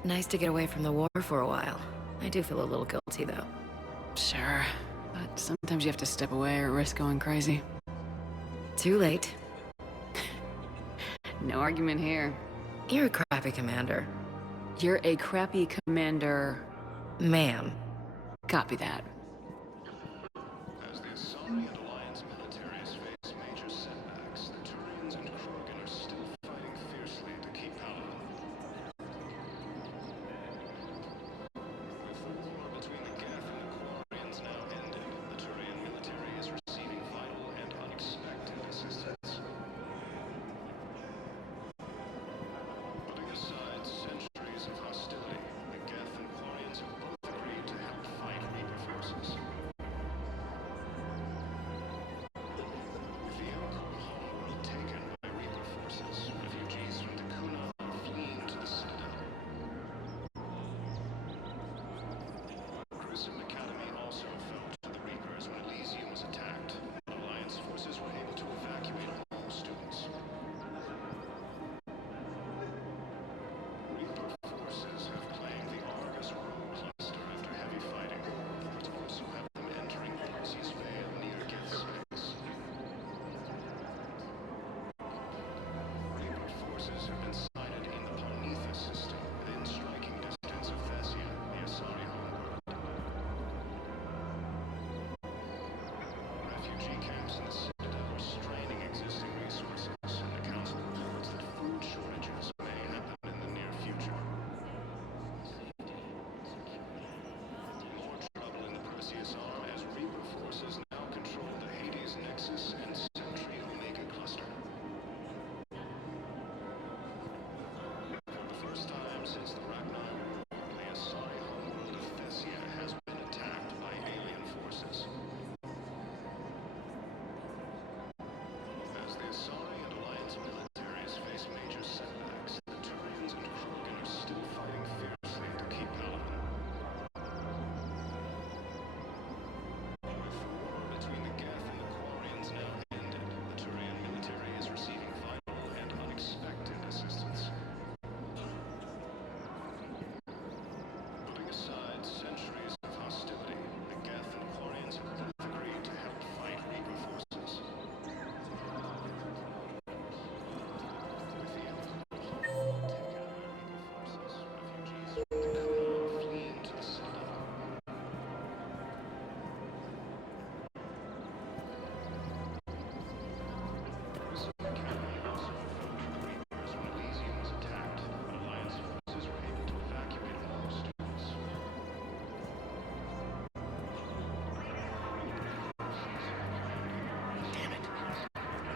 Nice to get away from the war for a while. I do feel a little guilty, though. Sure, but sometimes you have to step away or risk going crazy. Too late. No argument here. You're a crappy commander. You're a crappy commander... Ma'am. Copy that. As the Asari and Alliance militaries face major setbacks, the Turians and Krogan are still fighting fiercely to keep Paladin. With the war between the Geth and the Quarians now ended, the Turian military is receiving vital and unexpected assistance. Putting aside centuries of hostility, the Geth and Quarians have both agreed to help fight Reaper forces. With the Elkhorn homeworld taken by Reaper forces, refugees from Dakuna are fleeing to the Citadel. Grissom Academy also fell to the Reapers when Elysium was attacked. Alliance forces were able to evacuate all students. Reaper forces have claimed the Argus Road cluster after heavy fighting. Reports also have them entering Percy's Vale near Geth space. Reaper forces have been sighted in the Parnitha system, within striking distance of Thessia, the Asari homeworld. Refugee camps in the Citadel are straining existing resources, and the Council reports that food shortages may happen in the near future. More trouble in the Perseus Arm as Reaper forces now control the Hades Nexus and Sentry Omega cluster. For the first time since the Ragnar War, the Asari homeworld of Thessia has been attacked by alien forces. As the Asari and Alliance militaries face major setbacks, the Turians and Krogan are still fighting fiercely to keep Paladin. With the war between the Geth and the Quarians now ended, the Turian military is receiving vital and unexpected assistance. Putting aside centuries of hostility, the Geth and Quarians have both agreed to help fight Reaper forces. With the Elkhorn homeworld taken by Reaper forces, refugees from Dakuna are fleeing to the Citadel. Grissom Academy also fell to the Reapers when Elysium was attacked, but Alliance forces were able to evacuate all students. Damn it.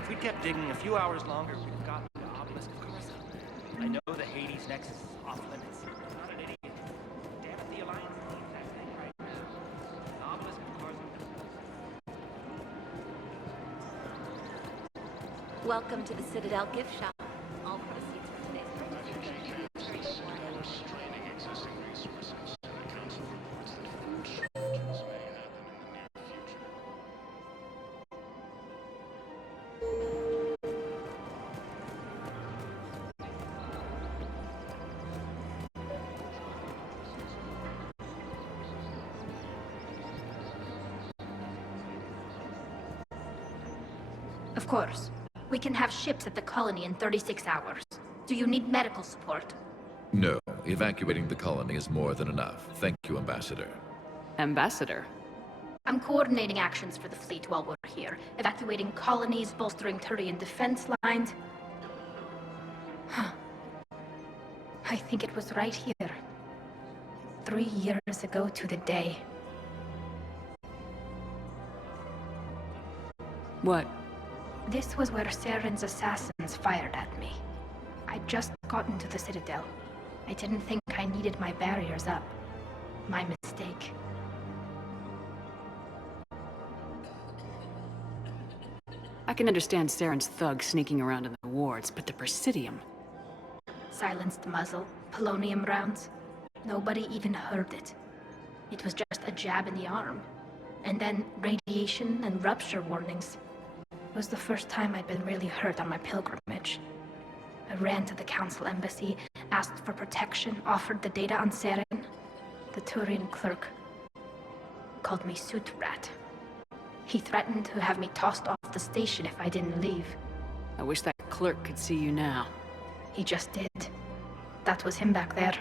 If we kept digging a few hours longer, we'd have gotten to the obelisk of Carson. I know the Hades Nexus is off limits. I'm not an idiot. Damn it, the Alliance needs that thing right now. The obelisk of Carson. Welcome to the Citadel gift shop. All proceeds from today's purchase. Straining existing resources. The council reports that food shortages may happen in the near future. Of course. We can have ships at the colony in 36 hours. Do you need medical support? No, evacuating the colony is more than enough. Thank you, Ambassador. Ambassador? I'm coordinating actions for the fleet while we're here. Evacuating colonies, bolstering Turian defense lines. Huh. I think it was right here. 3 years ago to the day. What? This was where Saren's assassins fired at me. I'd just gotten to the Citadel. I didn't think I needed my barriers up. My mistake. I can understand Saren's thugs sneaking around in the wards, but the Presidium... Silenced muzzle, polonium rounds. Nobody even heard it. It was just a jab in the arm. And then radiation and rupture warnings. It was the first time I'd been really hurt on my pilgrimage. I ran to the Council embassy, asked for protection, offered the data on Saren. The Turian clerk called me Suit Rat. He threatened to have me tossed off the station if I didn't leave. I wish that clerk could see you now. He just did. That was him back there.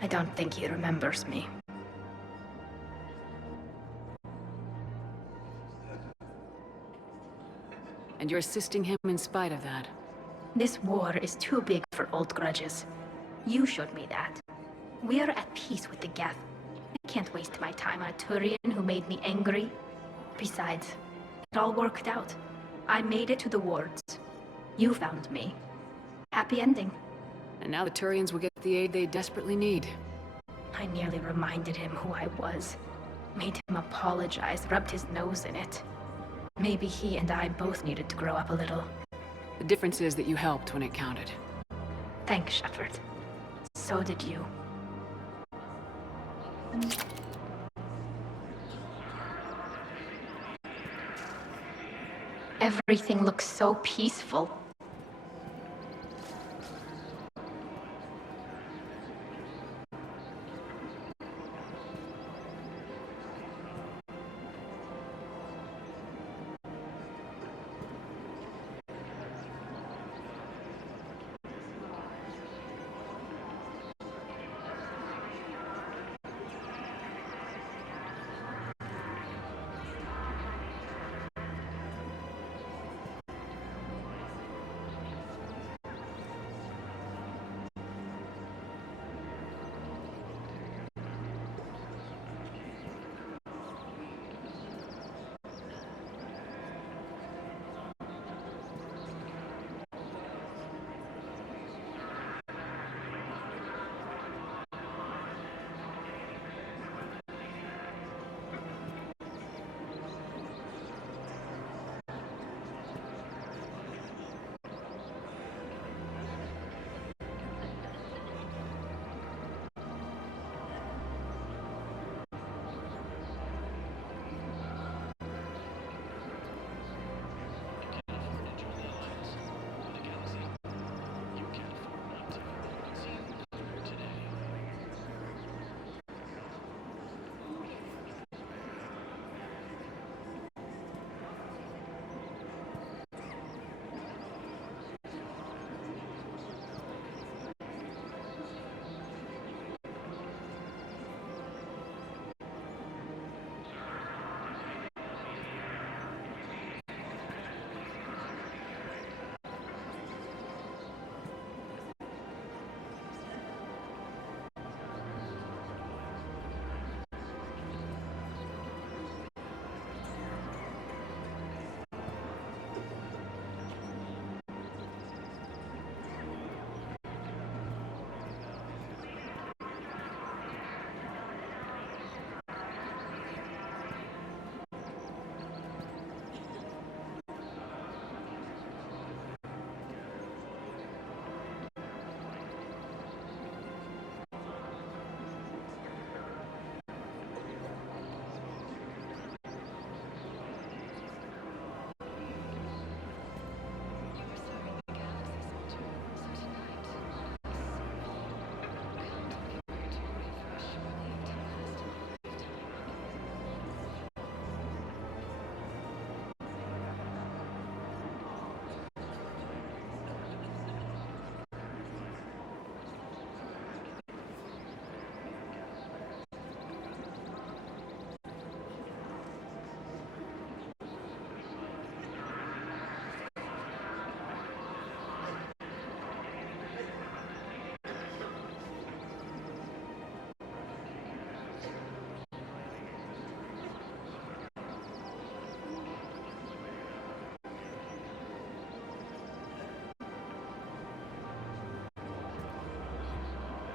I don't think he remembers me. And you're assisting him in spite of that. This war is too big for old grudges. You showed me that. We are at peace with the Geth. I can't waste my time on a Turian who made me angry. Besides, it all worked out. I made it to the wards. You found me. Happy ending. And now the Turians will get the aid they desperately need. I nearly reminded him who I was. Made him apologize, rubbed his nose in it. Maybe he and I both needed to grow up a little. The difference is that you helped when it counted. Thanks, Shepard. So did you. Everything looks so peaceful.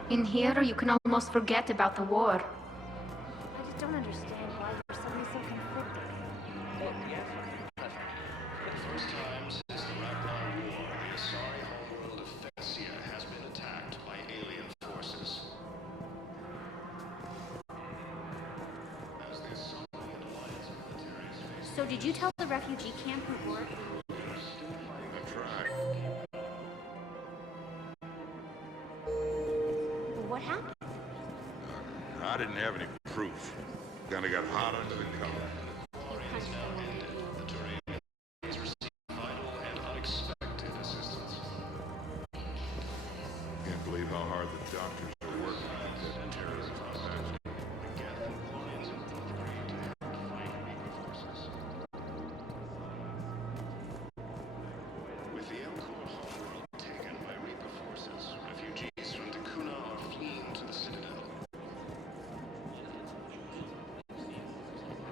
In here, you can almost forget about the war. I just don't understand why you're suddenly so conflicted. Look, for the first time since the Ragnar War, the Asari homeworld of Thessia has been attacked by alien forces. As the Asari and Alliance militaries face... So did you tell the refugee camp who were to leave? That's right. What happened? I didn't have any proof. Kinda got hot under the collar. Vital and unexpected assistance. Can't believe how hard the doctors are working to get terrorism back. The Geth and Quarians have both agreed to help fight Reaper forces. With the Elcor homeworld taken by Reaper forces, refugees from Dakuna are fleeing to the Citadel.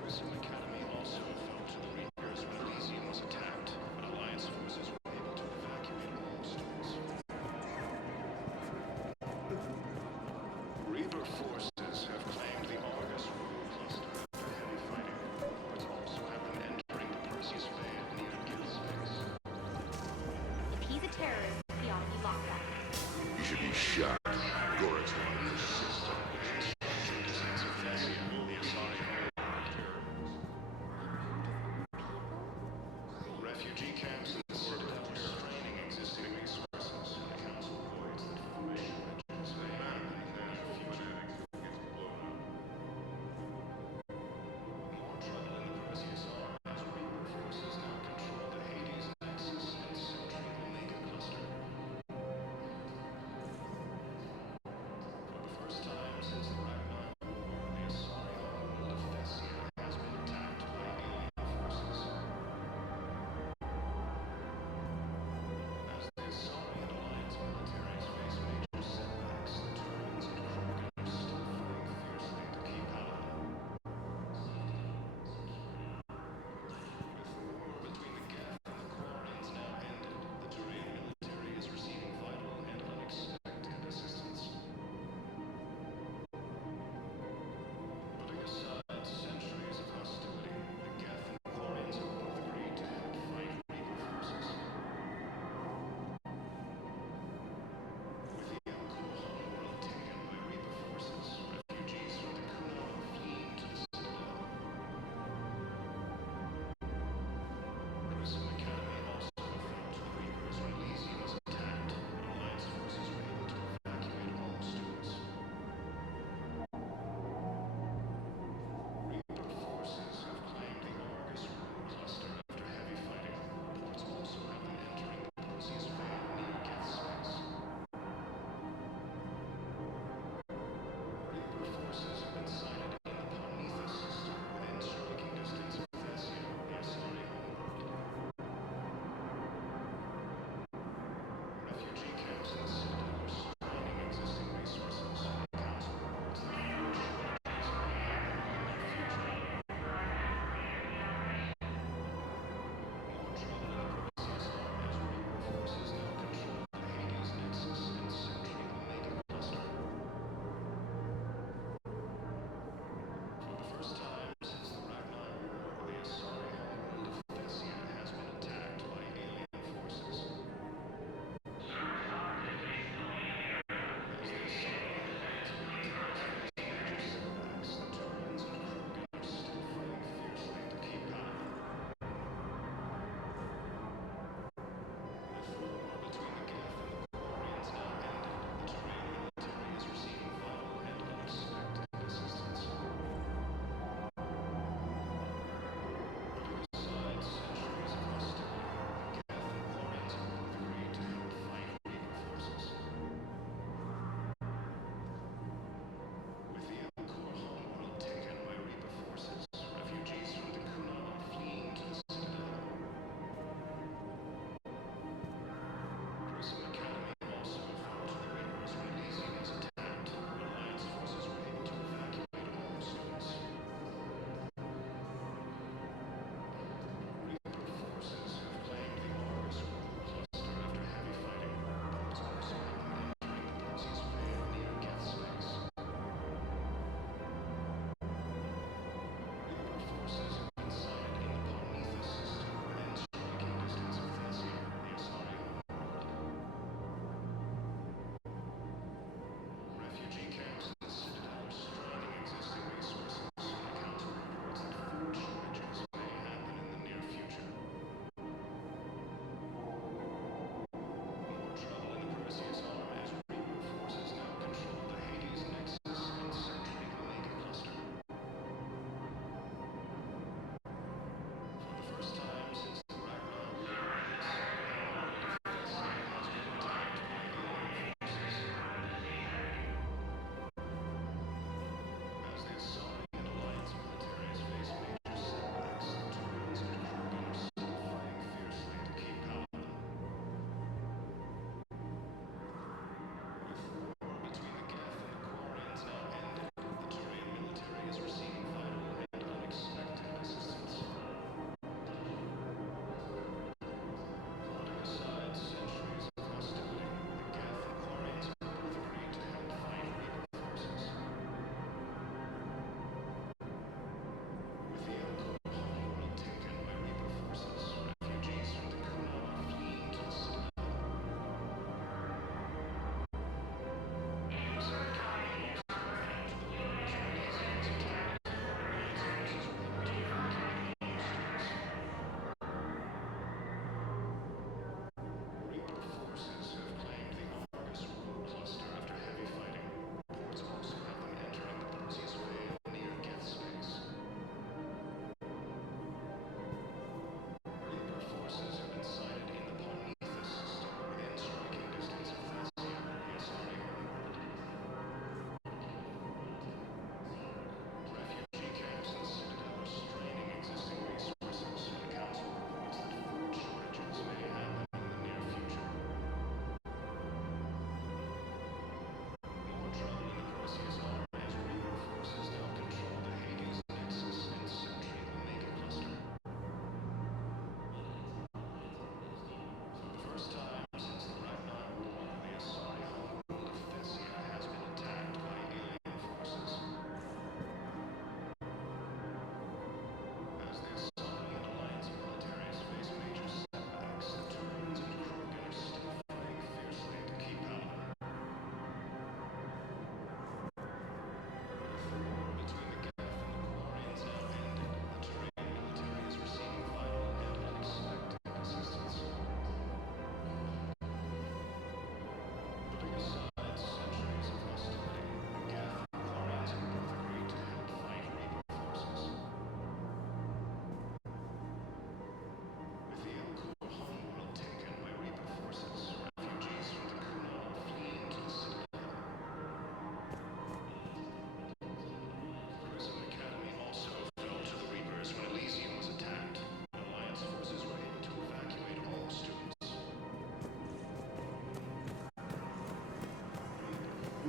Grissom Academy also fell to the Reapers when Elysium was attacked, but Alliance forces were able to evacuate all students. Reaper forces have claimed the Argus Rule Cluster after heavy fighting. Reports also have them entering the Perseus Fade near Gil's base. If he's a terrorist, he ought to be locked up. You should be shot. Gore's one of his system. Citizens of Thessia, the Asari homeworld. Refugee camps in the Citadel are straining existing resources. The Council reports that formation bridges may happen in the future. More trouble in the Perseus arm as Reaper forces now control the Hades Nexus and Sentry Omega Cluster. For the first time since the Ragnar War, the Asari homeworld of Thessia has been attacked by alien forces. As the Asari and Alliance militaries face major setbacks, the Terrans and Krogan are still fighting fiercely to keep out. With the war between the Geth and the Quarians now ended, the Terran military is receiving vital and unexpected assistance. Putting aside centuries of hostility, the Geth and Quarians have both agreed to help fight Reaper forces. With the Elcor homeworld taken by Reaper forces, refugees from Dakuna are fleeing to the Citadel. Grissom Academy also fell to the Reapers when Elysium was attacked, but Alliance forces were able to evacuate all students. Reaper forces have claimed the Argus Rule Cluster after heavy fighting. Reports also have them entering the Perseus Fade near Geth's base. Reaper forces have been sighted in the Prometheus system within striking distance of Thessia, the Asari homeworld. Refugee camps in the Citadel are straining existing resources. The Council reports that future villages may happen in the future. More trouble in the Perseus arm as Reaper forces now control the Hades Nexus and Sentry Omega Cluster. For the first time since the Ragnar War, the Asari homeworld of Thessia has been attacked by alien forces.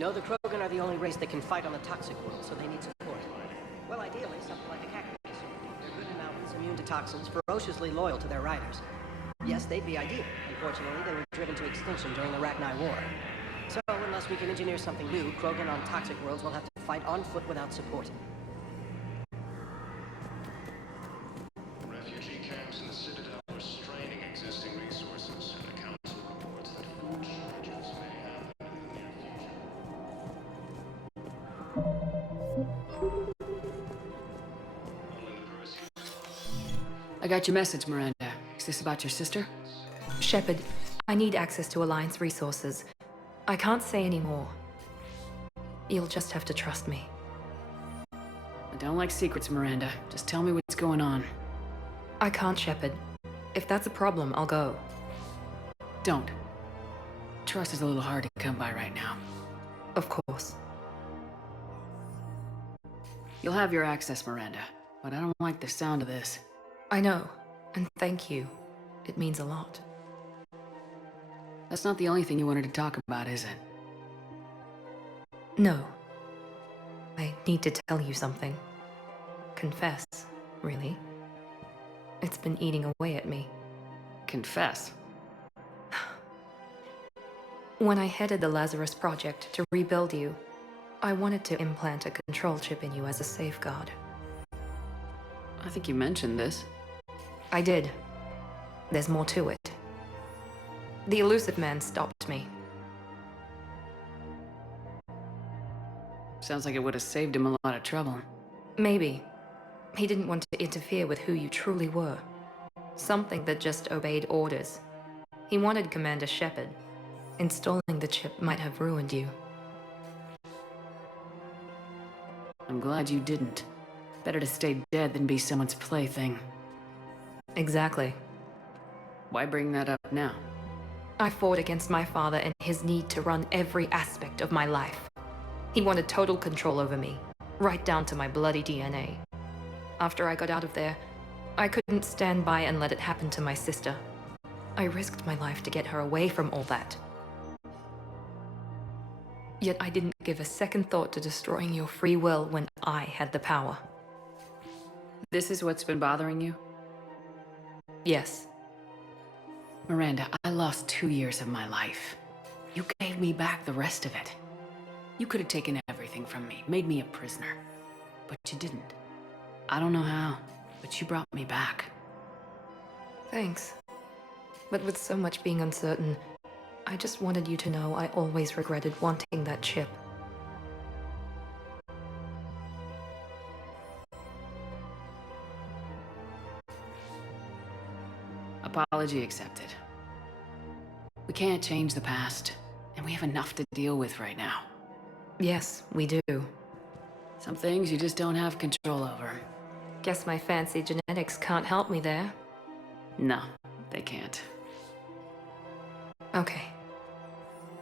No, the Krogan are the only race that can fight on the toxic world, so they need support. Well, ideally, something like a cactus. They're good in mountains, immune to toxins, ferociously loyal to their riders. Yes, they'd be ideal. Unfortunately, they were driven to extinction during the Rachni War. So, unless we can engineer something new, Krogan on toxic worlds will have to fight on foot without support. Refugee camps in the Citadel are straining existing resources, and the Council reports that food shortages may happen in the near future. I got your message, Miranda. Is this about your sister? Shepard, I need access to Alliance resources. I can't say any more. You'll just have to trust me. I don't like secrets, Miranda. Just tell me what's going on. I can't, Shepard. If that's a problem, I'll go. Don't. Trust is a little hard to come by right now. Of course. You'll have your access, Miranda, but I don't like the sound of this. I know, and thank you. It means a lot. That's not the only thing you wanted to talk about, is it? No. I need to tell you something. Confess, really. It's been eating away at me. Confess? When I headed the Lazarus Project to rebuild you, I wanted to implant a control chip in you as a safeguard. I think you mentioned this. I did. There's more to it. The Elusive Man stopped me. Sounds like it would have saved him a lot of trouble. Maybe. He didn't want to interfere with who you truly were. Something that just obeyed orders. He wanted Commander Shepard. Installing the chip might have ruined you. I'm glad you didn't. Better to stay dead than be someone's plaything. Exactly. Why bring that up now? I fought against my father and his need to run every aspect of my life. He wanted total control over me, right down to my bloody DNA. After I got out of there, I couldn't stand by and let it happen to my sister. I risked my life to get her away from all that. Yet I didn't give a second thought to destroying your free will when I had the power. This is what's been bothering you? Yes. Miranda, I lost 2 years of my life. You gave me back the rest of it. You could have taken everything from me, made me a prisoner. But you didn't. I don't know how, but you brought me back. Thanks. But with so much being uncertain, I just wanted you to know I always regretted wanting that chip. Apology accepted. We can't change the past, and we have enough to deal with right now. Yes, we do. Some things you just don't have control over. Guess my fancy genetics can't help me there. No, they can't. Okay.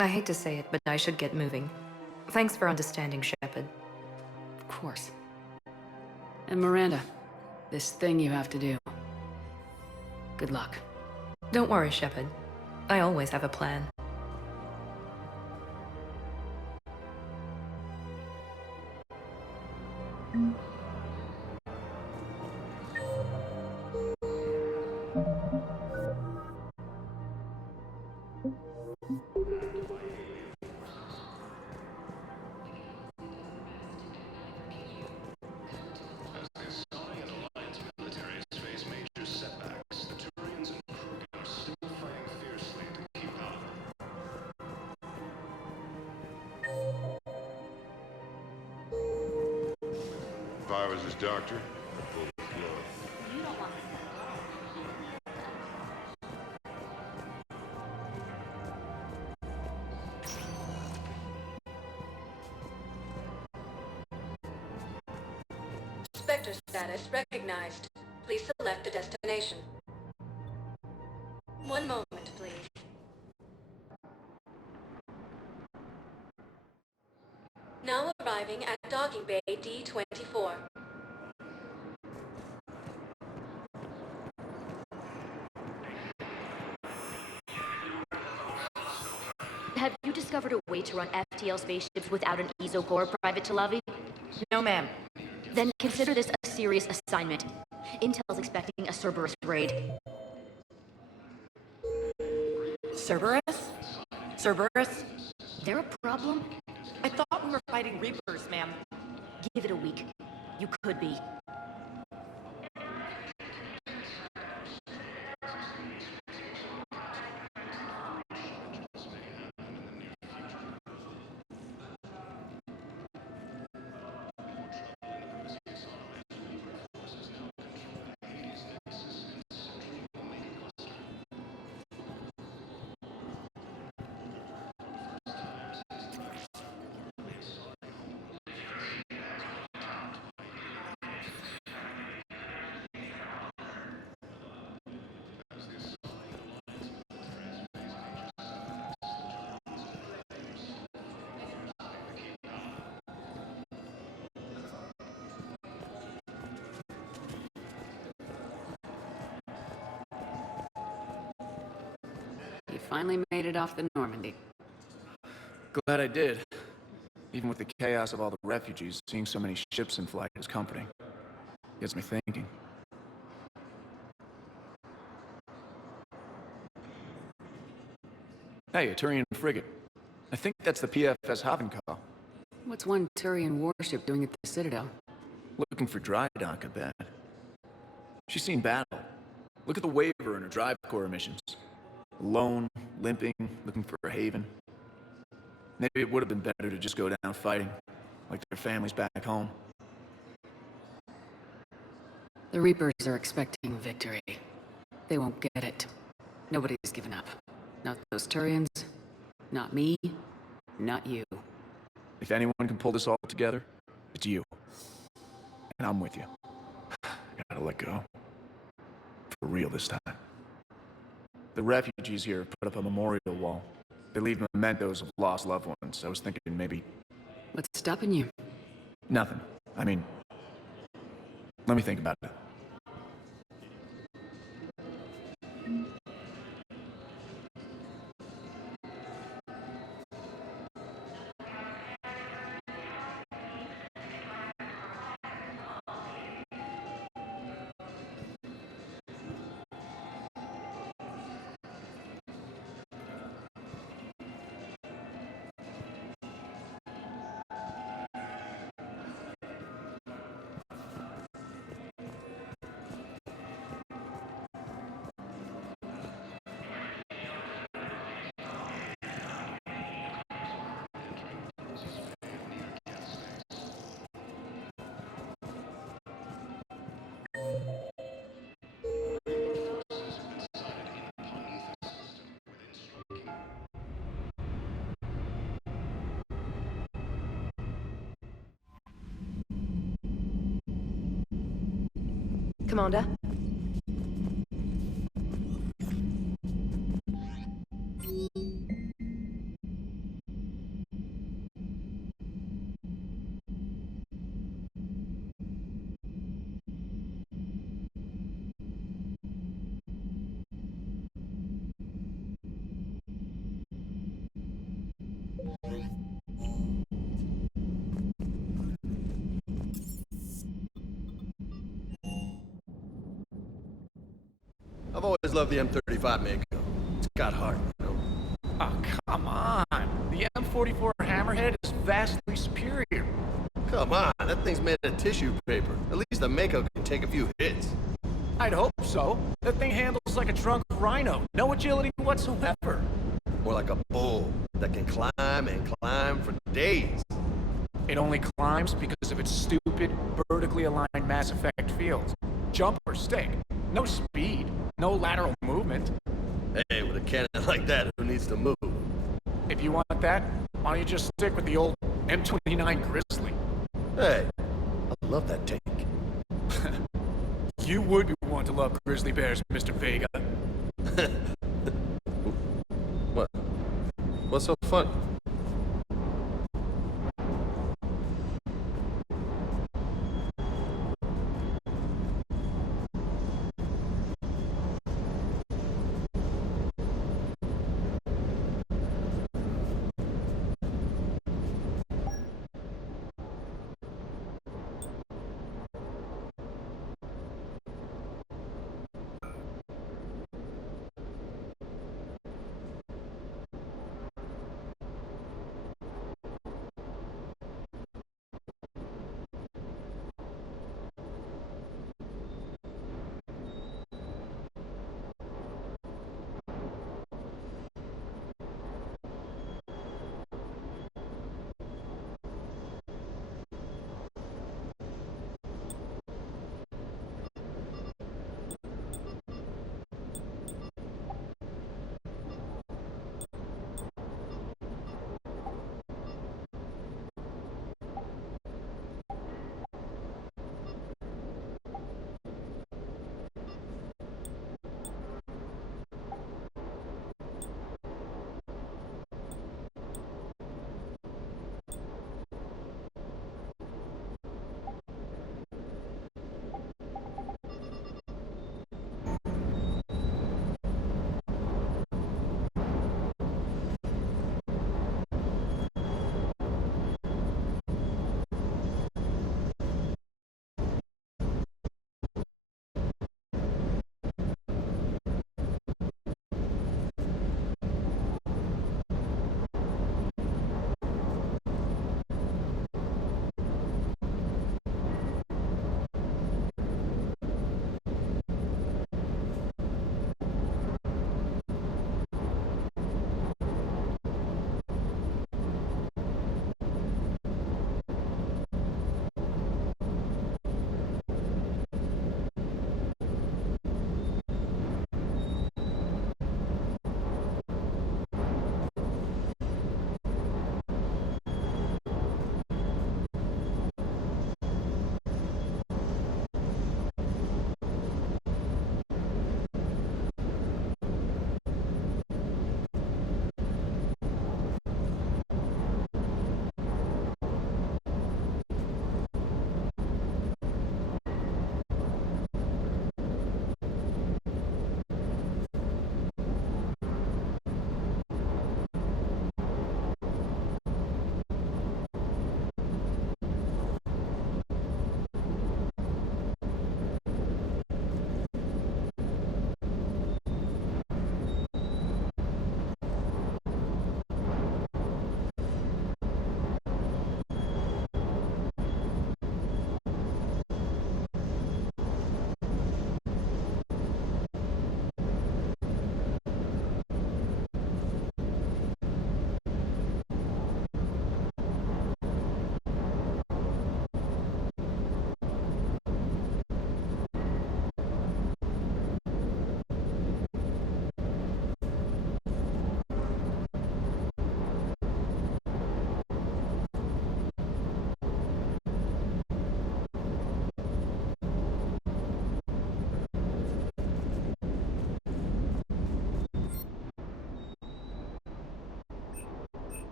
I hate to say it, but I should get moving. Thanks for understanding, Shepard. Of course. And Miranda, this thing you have to do. Good luck. Don't worry, Shepard. I always have a plan. If I was his doctor, I'd pull his glove. Spectre status recognized. Please select a destination. One moment, please. Now arriving at docking bay D-24. have you discovered a way to run FTL spaceships without an EZO-core, Private Chalavi? No, ma'am. Then consider this a serious assignment. Intel's expecting a Cerberus raid. Cerberus? Cerberus? There a problem? I thought we were fighting Reapers, ma'am. Give it a week. You could be. You finally made it off the Normandy. Glad I did. Even with the chaos of all the refugees, seeing so many ships in flight is comforting. Gets me thinking. Hey, a Turian frigate. I think that's the PFS Havenkal. What's one Turian warship doing at the Citadel? Looking for dry dock, I bet. She's seen battle. Look at the Waver in her drive core emissions. Alone, limping, looking for a haven. Maybe it would have been better to just go down fighting, like their families back home. The Reapers are expecting victory. They won't get it. Nobody's given up. Not those Turians, not me, not you. If anyone can pull this all together, it's you. And I'm with you. I gotta let go. For real this time. The refugees here have put up a memorial wall. They leave mementos of lost loved ones. I was thinking maybe... What's stopping you? Nothing. I mean... Let me think about it. Commander? I've always loved the M35 Mako. It's got heart, you know? Oh, come on. The M44 Hammerhead is vastly superior. Come on, that thing's made of tissue paper. At least the Mako can take a few hits. I'd hope so. That thing handles like a drunk rhino. No agility whatsoever. More like a bull that can climb and climb for days. It only climbs because of its stupid, vertically aligned Mass Effect fields. Jump or stick. No speed. No lateral movement. Hey, with a cannon like that, who needs to move? If you want that, why don't you just stick with the old M29 Grizzly? Hey, I love that tank. You would be one to love grizzly bears, Mr. Vega. What? What's so funny?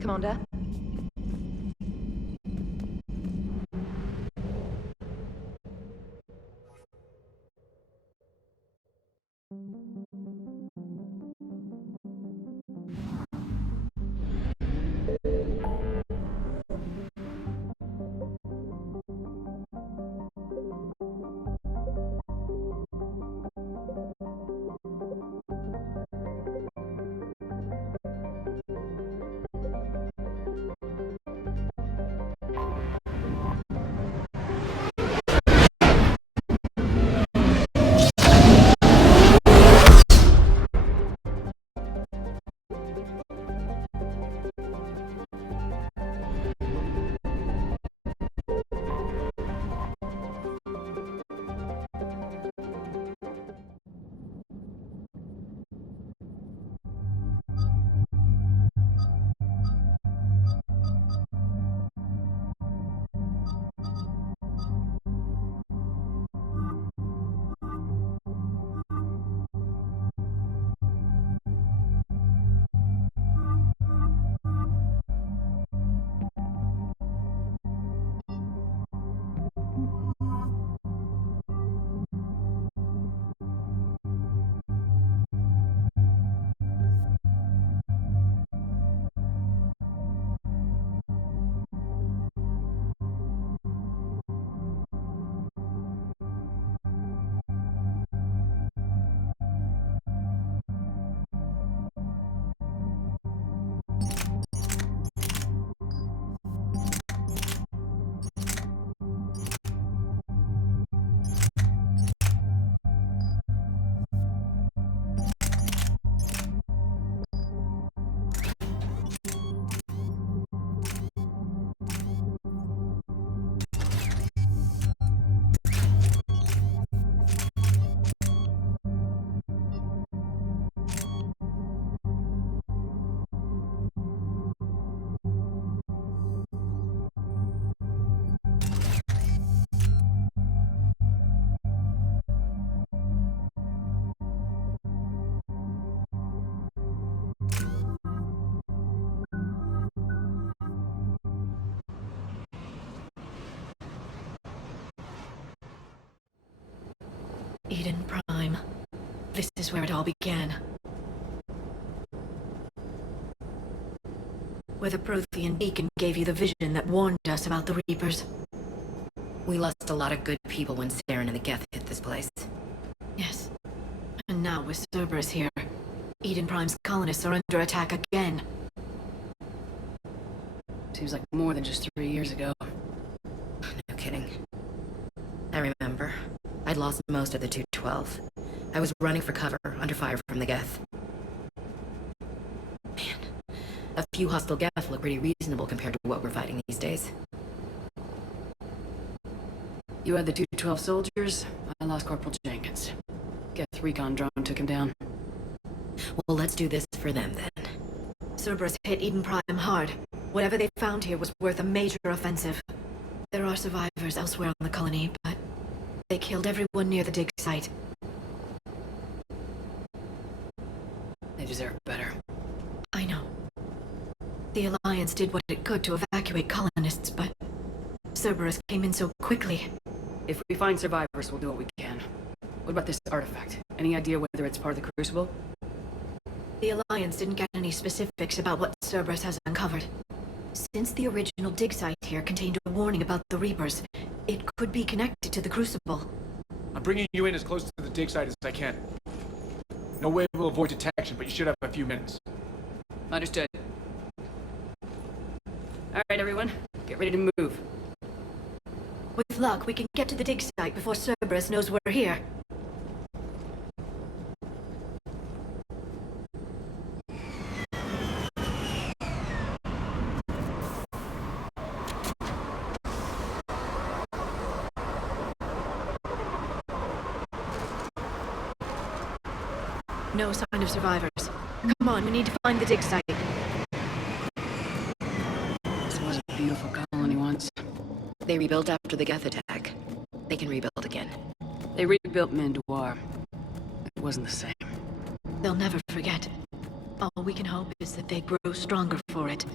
Commander? Eden Prime. This is where it all began. Where the Prothean beacon gave you the vision that warned us about the Reapers. We lost a lot of good people when Saren and the Geth hit this place. Yes. And now with Cerberus here, Eden Prime's colonists are under attack again. Seems like more than just 3 years ago. No kidding. I remember. I'd lost most of the 212. I was running for cover, under fire from the Geth. Man, a few hostile Geth look pretty reasonable compared to what we're fighting these days. You had the 212 soldiers, I lost Corporal Jenkins. Geth recon drone took him down. Well, let's do this for them, then. Cerberus hit Eden Prime hard. Whatever they found here was worth a major offensive. There are survivors elsewhere on the colony, but they killed everyone near the dig site. They deserve better. I know. The Alliance did what it could to evacuate colonists, but Cerberus came in so quickly. If we find survivors, we'll do what we can. What about this artifact? Any idea whether it's part of the Crucible? The Alliance didn't get any specifics about what Cerberus has uncovered. Since the original dig site here contained a warning about the Reapers, it could be connected to the Crucible. I'm bringing you in as close to the dig site as I can. No way we'll avoid detection, but you should have a few minutes. Understood. Alright, everyone. Get ready to move. With luck, we can get to the dig site before Cerberus knows we're here. No sign of survivors. Come on, we need to find the dig site. This was a beautiful colony once. They rebuilt after the Geth attack. They can rebuild again. They rebuilt Mandoir. It wasn't the same. They'll never forget. All we can hope is that they grow stronger for it.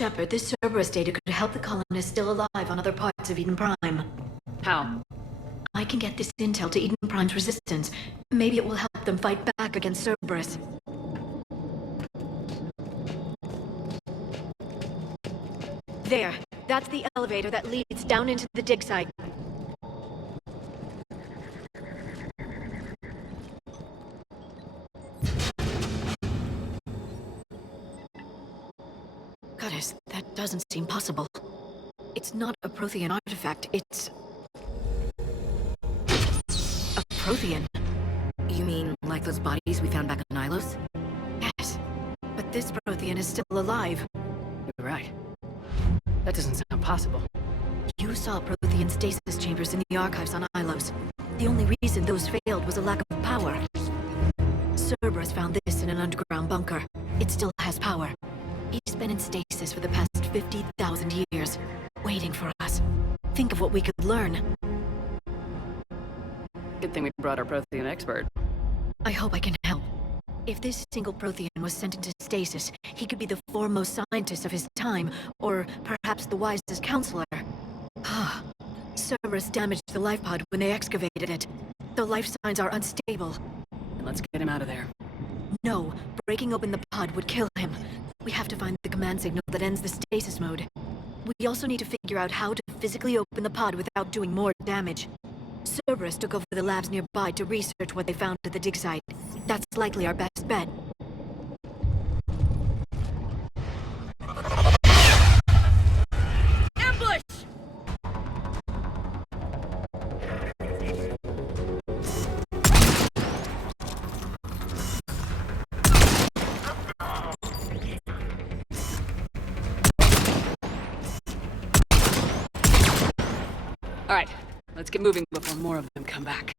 Shepard, this Cerberus data could help the colonists still alive on other parts of Eden Prime. How? I can get this intel to Eden Prime's resistance. Maybe it will help them fight back against Cerberus. There. That's the elevator that leads down into the dig site. Goddess, that doesn't seem possible. It's not a Prothean artifact, it's... a Prothean. You mean like those bodies we found back on Ilos? Yes, but this Prothean is still alive. You're right. That doesn't sound possible. You saw Prothean stasis chambers in the archives on Ilos. The only reason those failed was a lack of power. Cerberus found this in an underground bunker. It still has power. He's been in stasis for the past 50,000 years, waiting for us. Think of what we could learn. Good thing we brought our Prothean expert. I hope I can help. If this single Prothean was sent into stasis, he could be the foremost scientist of his time, or perhaps the wisest counselor. Ah, Cerberus damaged the life pod when they excavated it. The life signs are unstable. And let's get him out of there. No, breaking open the pod would kill him. We have to find the command signal that ends the stasis mode. We also need to figure out how to physically open the pod without doing more damage. Cerberus took over the labs nearby to research what they found at the dig site. That's likely our best bet. Ambush! All right, let's get moving before more of them come back.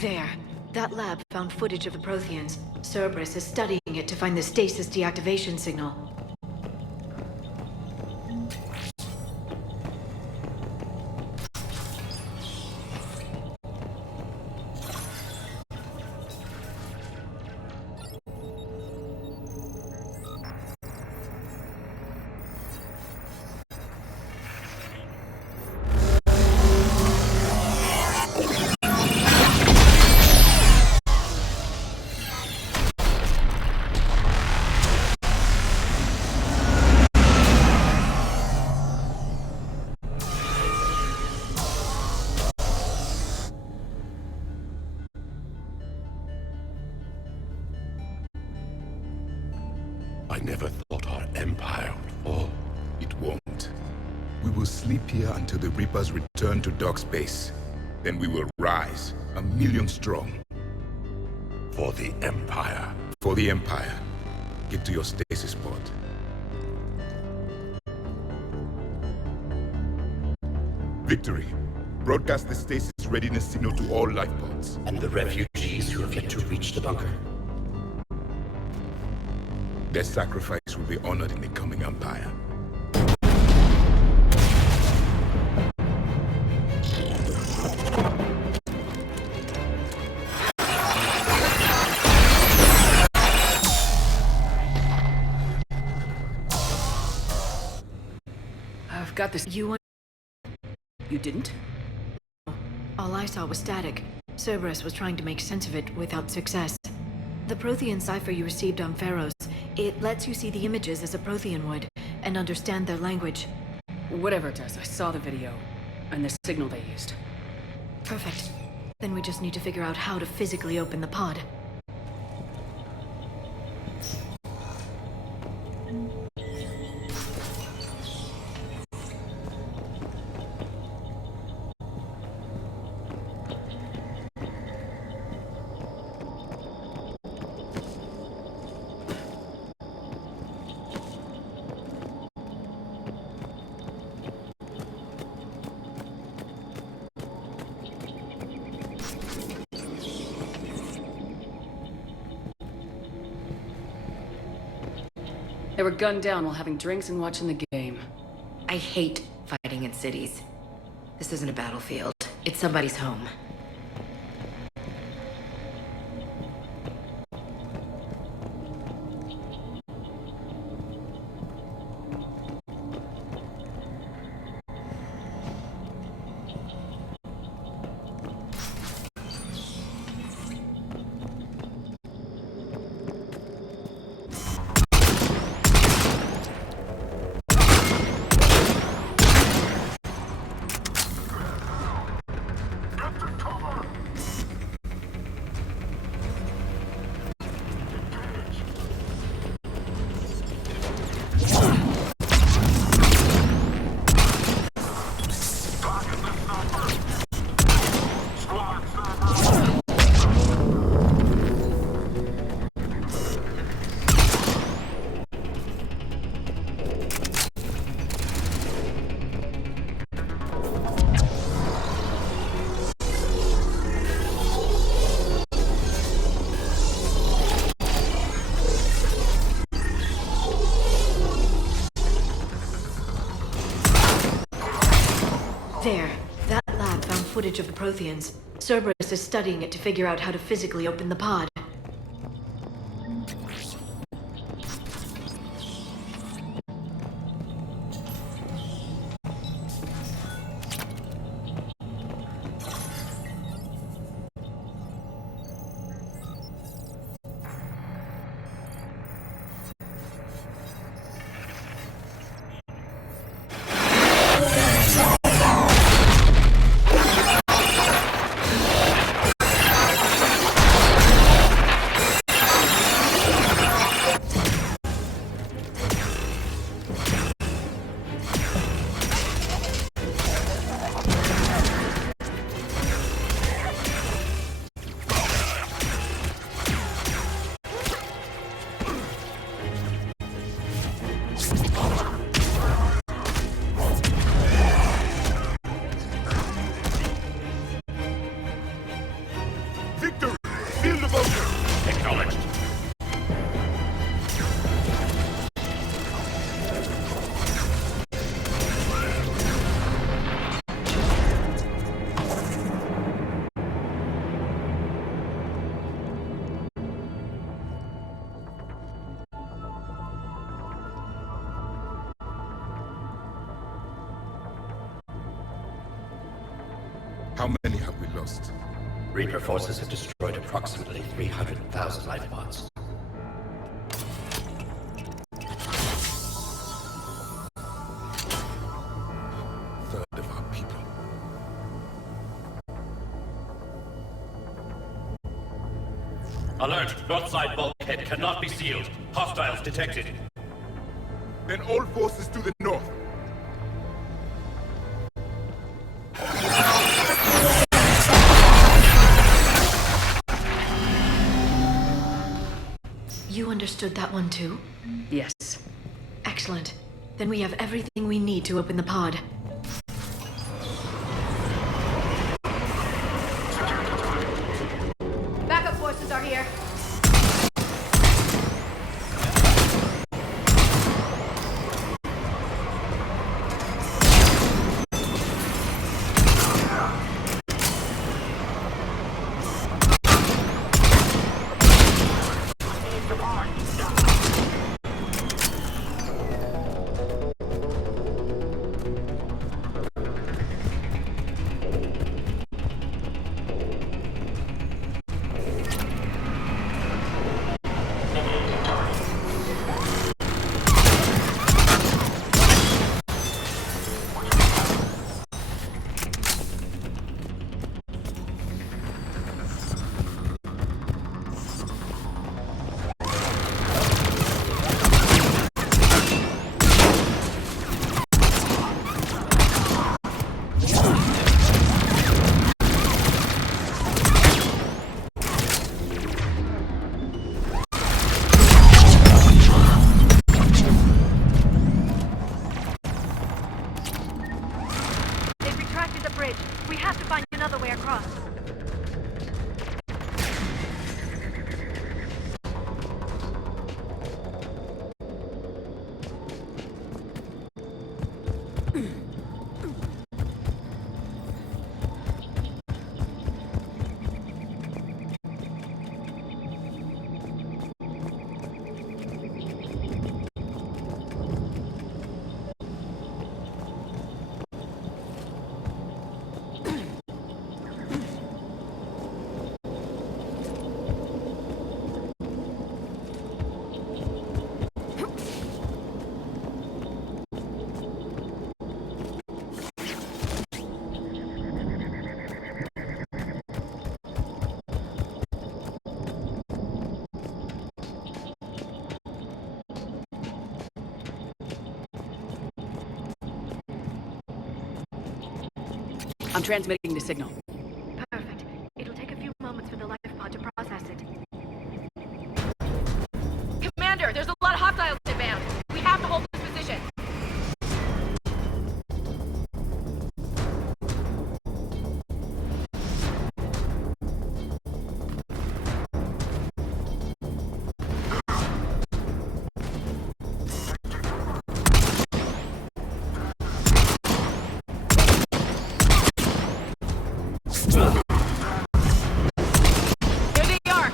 There. That lab found footage of the Protheans. Cerberus is studying it to find the stasis deactivation signal. I never thought our empire would fall. It won't. We will sleep here until the Reapers return to Dock Space. Then we will rise, 1,000,000 strong. For the Empire. For the Empire. Get to your stasis pod. Victory. Broadcast the stasis readiness signal to all life pods. And the refugees who have yet to reach the bunker. Their sacrifice will be honored in the coming Empire. got this. You didn't? All I saw was static. Cerberus was trying to make sense of it without success. The Prothean cipher you received on Pharaohs, it lets you see the images as a Prothean would, and understand their language. Whatever it does, I saw the video, and the signal they used. Perfect. Then we just need to figure out how to physically open the pod. They were gunned down while having drinks and watching the game. I hate fighting in cities. This isn't a battlefield. It's somebody's home. There. That lab found footage of the Protheans. Cerberus is studying it to figure out how to physically open the pod. How many have we lost? Reaper forces have destroyed approximately 300,000 life pods. Third of our people. Alert! North side bulkhead cannot be sealed. Hostiles detected. Then all forces to the north. You understood that one too? Yes. Excellent. Then we have everything we need to open the pod. Backup forces are here. I'm transmitting the signal. Perfect. It'll take a few moments for the life pod to process it. Commander, there's a lot of hostiles inbound. We have to hold this position. There they are.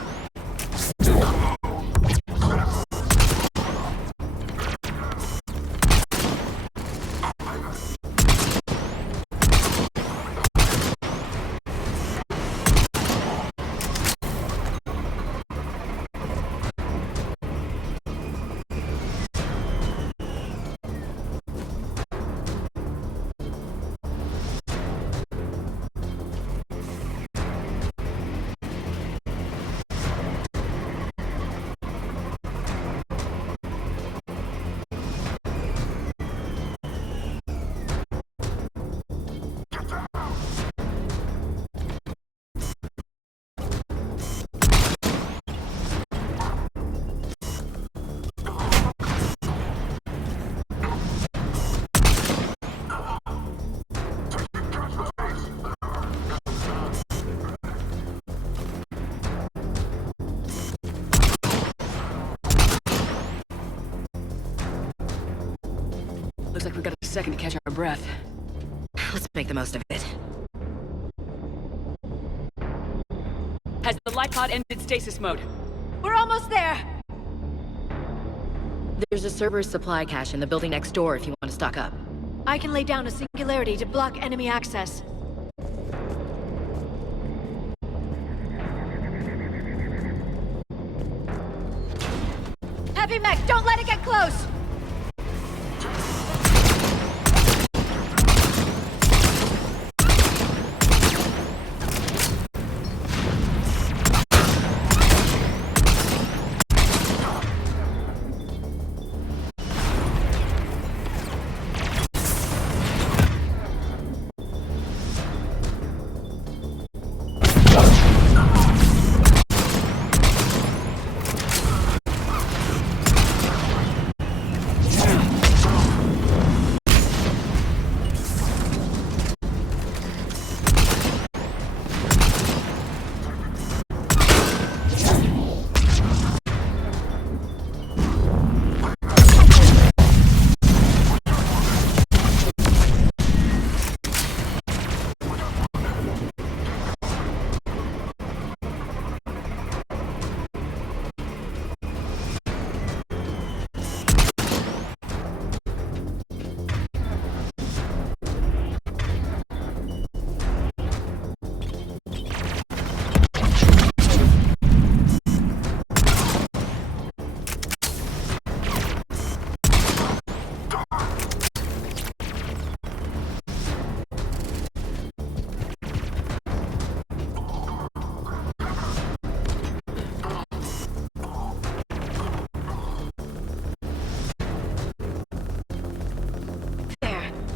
Looks like we've got a second to catch our breath. Let's make the most of it. Has the life pod ended stasis mode? We're almost there! There's a Cerberus supply cache in the building next door if you want to stock up. I can lay down a singularity to block enemy access. Heavy mech, don't let it get close!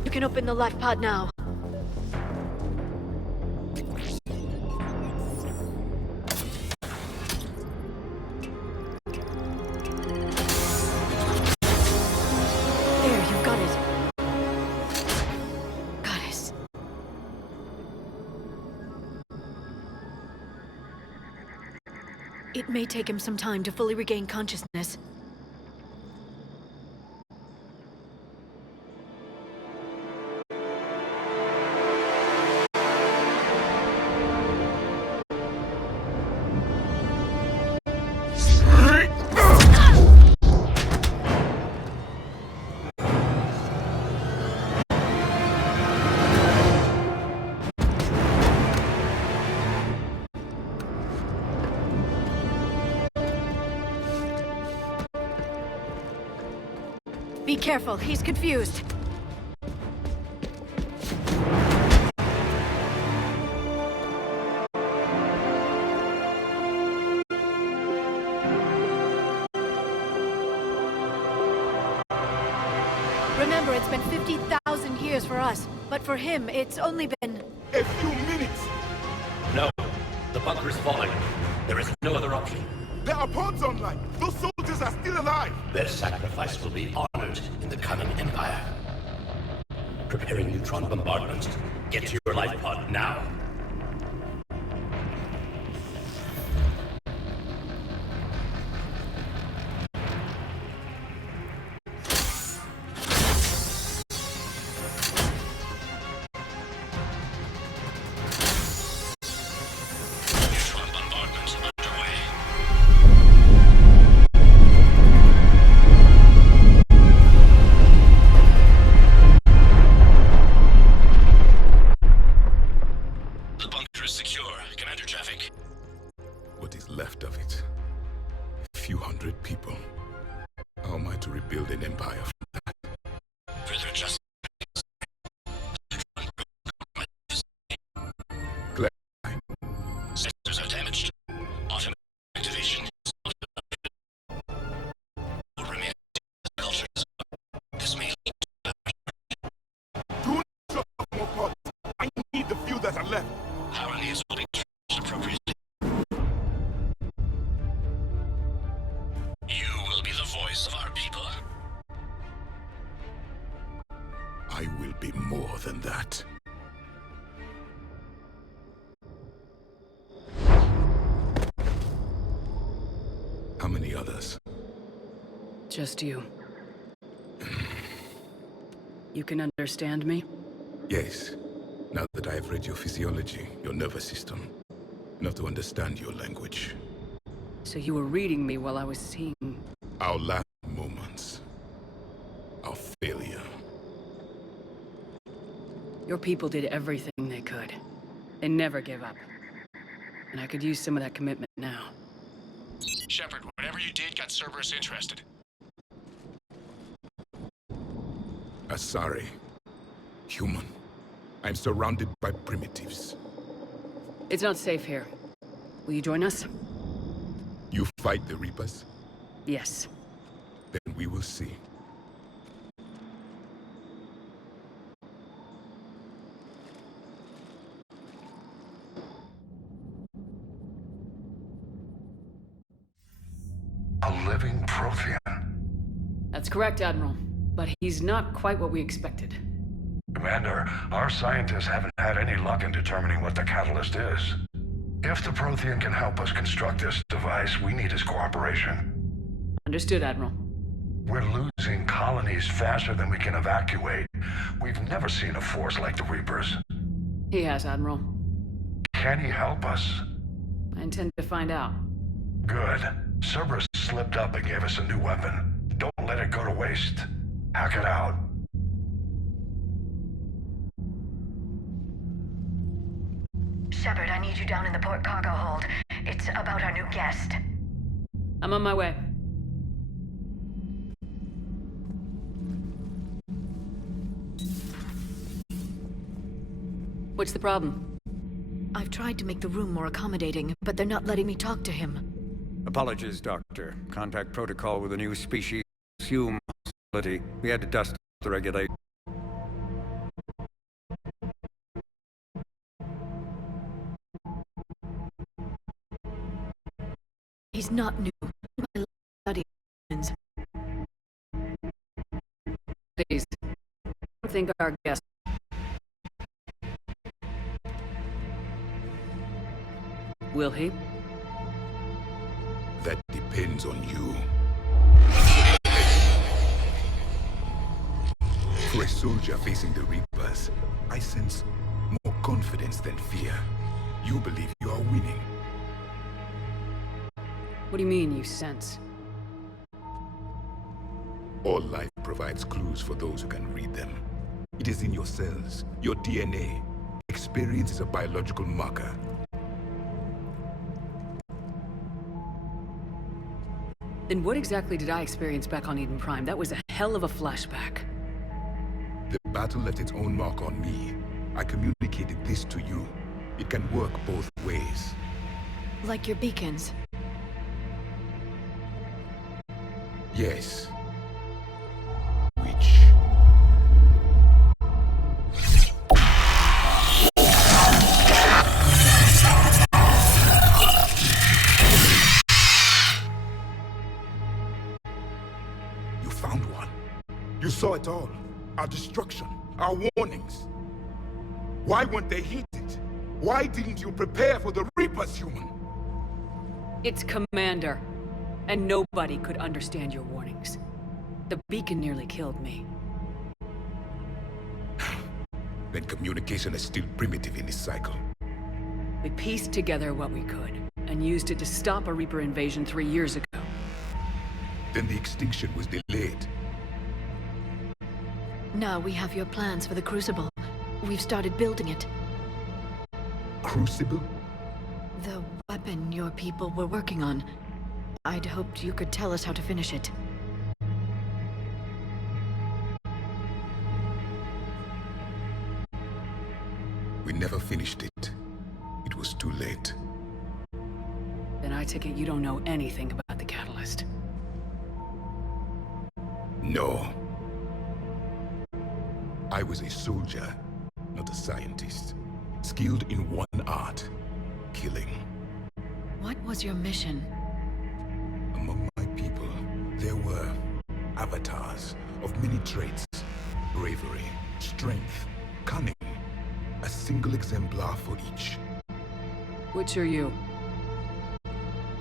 You can open the life pod now. There, you've got it. Goddess. It may take him some time to fully regain consciousness. Be careful, he's confused. Remember, it's been 50,000 years for us, but for him, it's only been... a few minutes. No. The bunker is falling. There is no other option. There are pods online. Those soldiers are still alive. Their sacrifice will be honored in the coming Empire. Preparing neutron bombardment. Get to your life pod now. Neutron bombardment underway. The bunker is secure. Commander Traffic. What is left of it? A few hundred people. How am I to rebuild an empire from that? Further adjustments. Sensors are damaged. Automatic activation. Will remain cultures. This may lead to Do not drop more pods. I need the few that are left. power needs will be charged appropriately. You will be the voice of our people. I will be more than that. How many others? Just you. You can understand me? Yes. Now that I have read your physiology, your nervous system, enough to understand your language. So you were reading me while I was seeing... Our last moments. Our failure. Your people did everything they could. They never gave up. And I could use some of that commitment now. Shepard, whatever you did got Cerberus interested. Asari. Human. I'm surrounded by primitives. It's not safe here. Will you join us? You fight the Reapers? Yes. Then we will see. A living Prothean. That's correct, Admiral. But he's not quite what we expected. Commander, our scientists haven't had any luck in determining what the catalyst is. If the Prothean can help us construct this device, we need his cooperation. Understood, Admiral. We're losing colonies faster than we can evacuate. We've never seen a force like the Reapers. He has, Admiral. Can he help us? I intend to find out. Good. Cerberus slipped up and gave us a new weapon. Don't let it go to waste. Hack it out. Shepard, I need you down in the port cargo hold. It's about our new guest. I'm on my way. What's the problem? I've tried to make the room more accommodating, but they're not letting me talk to him. Apologies, Doctor. Contact protocol with a new species. Assume hostility. We had to dust the regulation. He's not new. My bloody humans. Please. I think our guest... Will he? That depends on you. For a soldier facing the Reapers, I sense more confidence than fear. You believe you are winning. What do you mean, you sense? All life provides clues for those who can read them. It is in your cells, your DNA. Experience is a biological marker. Then what exactly did I experience back on Eden Prime? That was a hell of a flashback. The battle left its own mark on me. I communicated this to you. It can work both ways. Like your beacons. Yes. Which... saw it all. Our destruction, our warnings. Why weren't they heeded? Why didn't you prepare for the Reapers, human? It's Commander, and nobody could understand your warnings. The beacon nearly killed me. Then communication is still primitive in this cycle. We pieced together what we could, and used it to stop a Reaper invasion 3 years ago. Then the extinction was delayed. Now we have your plans for the Crucible. We've started building it. Crucible? The weapon your people were working on. I'd hoped you could tell us how to finish it. We never finished it. It was too late. Then I take it you don't know anything about the Catalyst. No. I was a soldier, not a scientist. Skilled in one art, killing. What was your mission? Among my people, there were avatars of many traits. Bravery, strength, cunning. A single exemplar for each. Which are you?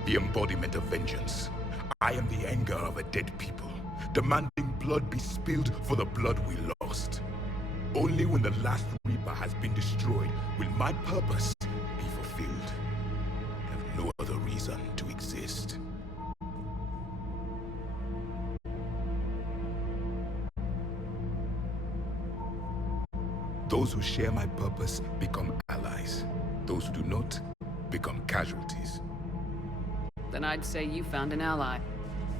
The embodiment of vengeance. I am the anger of a dead people, demanding blood be spilled for the blood we lost. Only when the last Reaper has been destroyed will my purpose be fulfilled. I have no other reason to exist. Those who share my purpose become allies. Those who do not become casualties. Then I'd say you found an ally.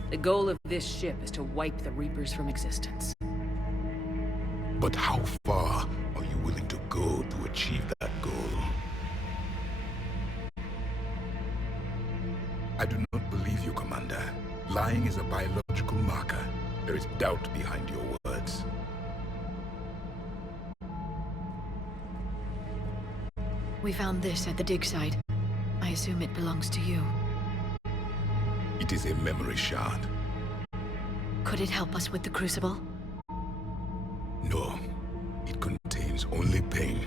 The goal of this ship is to wipe the Reapers from existence. But how far are you willing to go to achieve that goal? I do not believe you, Commander. Lying is a biological marker. There is doubt behind your words. We found this at the dig site. I assume it belongs to you. It is a memory shard. Could it help us with the Crucible? No. It contains only pain.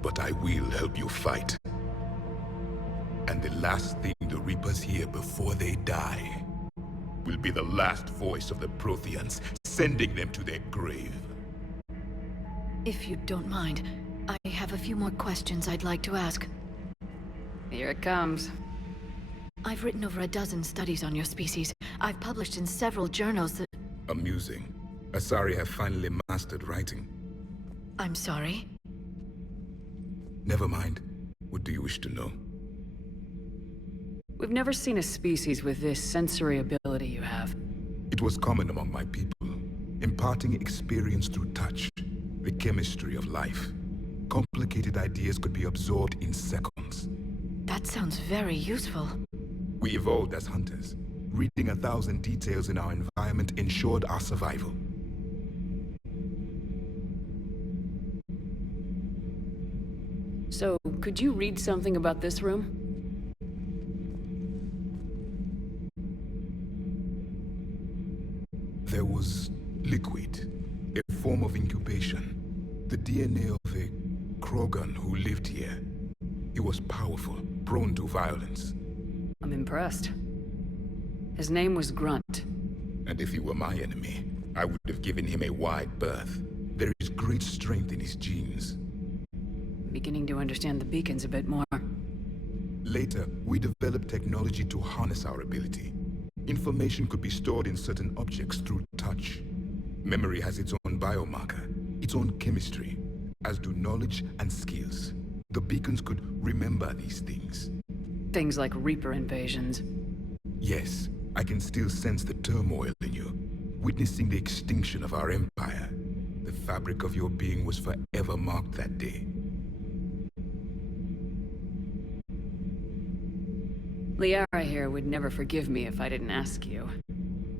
But I will help you fight. And the last thing the Reapers hear before they die will be the last voice of the Protheans, sending them to their grave. If you don't mind, I have a few more questions I'd like to ask. Here it comes. I've written over a dozen studies on your species. I've published in several journals that... Amusing. Asari have finally mastered writing. I'm sorry? Never mind. What do you wish to know? We've never seen a species with this sensory ability you have. It was common among my people, imparting experience through touch, the chemistry of life. Complicated ideas could be absorbed in seconds. That sounds very useful. We evolved as hunters. Reading 1,000 details in our environment ensured our survival. So, could you read something about this room? There was liquid, a form of incubation. The DNA of a Krogan who lived here. He was powerful, prone to violence. I'm impressed. His name was Grunt. And if he were my enemy, I would have given him a wide berth. There is great strength in his genes. Beginning to understand the beacons a bit more. Later, we developed technology to harness our ability. Information could be stored in certain objects through touch. Memory has its own biomarker, its own chemistry, as do knowledge and skills. The beacons could remember these things. Things like Reaper invasions. Yes, I can still sense the turmoil in you, witnessing the extinction of our empire. The fabric of your being was forever marked that day. Liara here would never forgive me if I didn't ask you.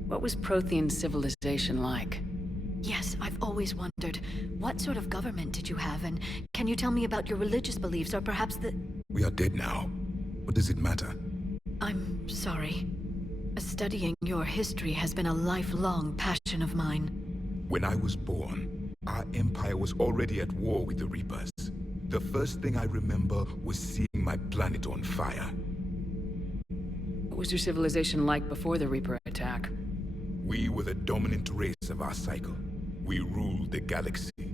What was Prothean civilization like? Yes, I've always wondered, what sort of government did you have, and can you tell me about your religious beliefs, or perhaps the... We are dead now. What does it matter? I'm sorry. Studying your history has been a lifelong passion of mine. When I was born, our empire was already at war with the Reapers. The first thing I remember was seeing my planet on fire. What was your civilization like before the Reaper attack? We were the dominant race of our cycle. We ruled the galaxy.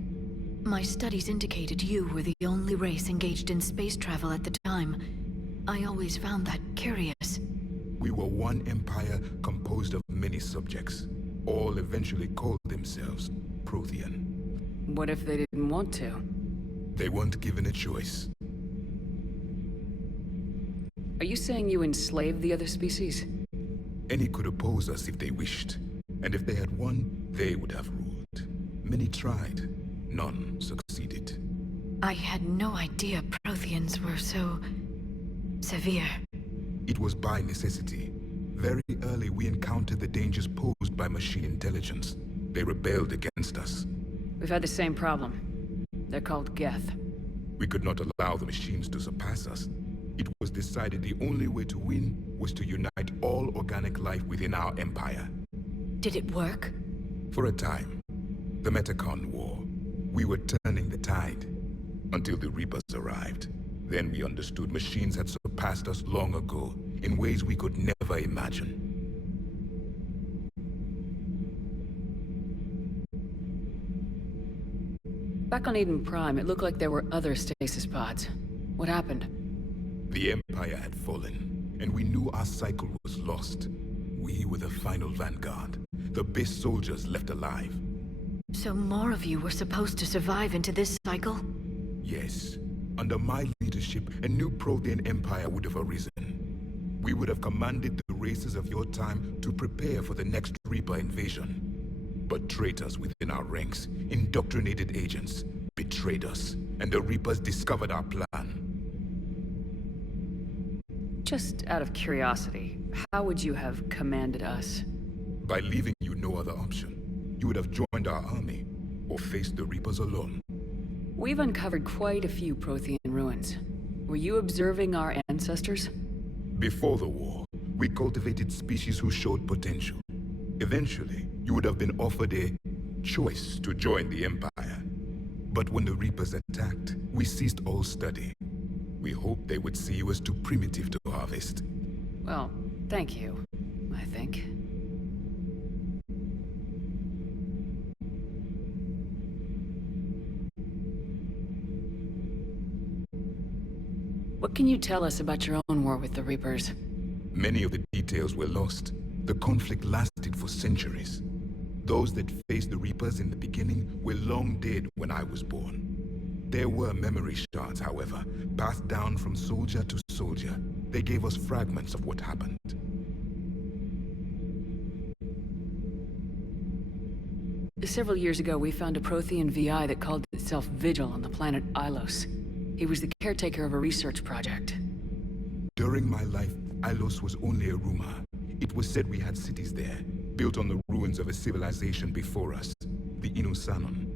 My studies indicated you were the only race engaged in space travel at the time. I always found that curious. We were one empire composed of many subjects. All eventually called themselves Prothean. What if they didn't want to? They weren't given a choice. Are you saying you enslaved the other species? Any could oppose us if they wished. And if they had won, they would have ruled. Many tried. None succeeded. I had no idea Protheans were so... severe. It was by necessity. Very early we encountered the dangers posed by machine intelligence. They rebelled against us. We've had the same problem. They're called Geth. We could not allow the machines to surpass us. It was decided the only way to win was to unite all organic life within our empire. Did it work? For a time. The Metacon War. We were turning the tide. Until the Reapers arrived. Then we understood machines had surpassed us long ago, in ways we could never imagine. Back on Eden Prime, it looked like there were other stasis pods. What happened? The Empire had fallen, and we knew our cycle was lost. We were the final vanguard, the best soldiers left alive. So more of you were supposed to survive into this cycle? Yes. Under my leadership, a new Prothean Empire would have arisen. We would have commanded the races of your time to prepare for the next Reaper invasion. But traitors within our ranks, indoctrinated agents, betrayed us, and the Reapers discovered our plan. Just out of curiosity, how would you have commanded us? By leaving you no other option. You would have joined our army, or faced the Reapers alone. We've uncovered quite a few Prothean ruins. Were you observing our ancestors? Before the war, we cultivated species who showed potential. Eventually, you would have been offered a choice to join the Empire. But when the Reapers attacked, we ceased all study. We hoped they would see you as too primitive to harvest. Well, thank you, I think. What can you tell us about your own war with the Reapers? Many of the details were lost. The conflict lasted for centuries. Those that faced the Reapers in the beginning were long dead when I was born. There were memory shards, however, passed down from soldier to soldier. They gave us fragments of what happened. Several years ago, we found a Prothean VI that called itself Vigil on the planet Ilos. He was the caretaker of a research project. During my life, Ilos was only a rumor. It was said we had cities there, built on the ruins of a civilization before us, the Inusanon.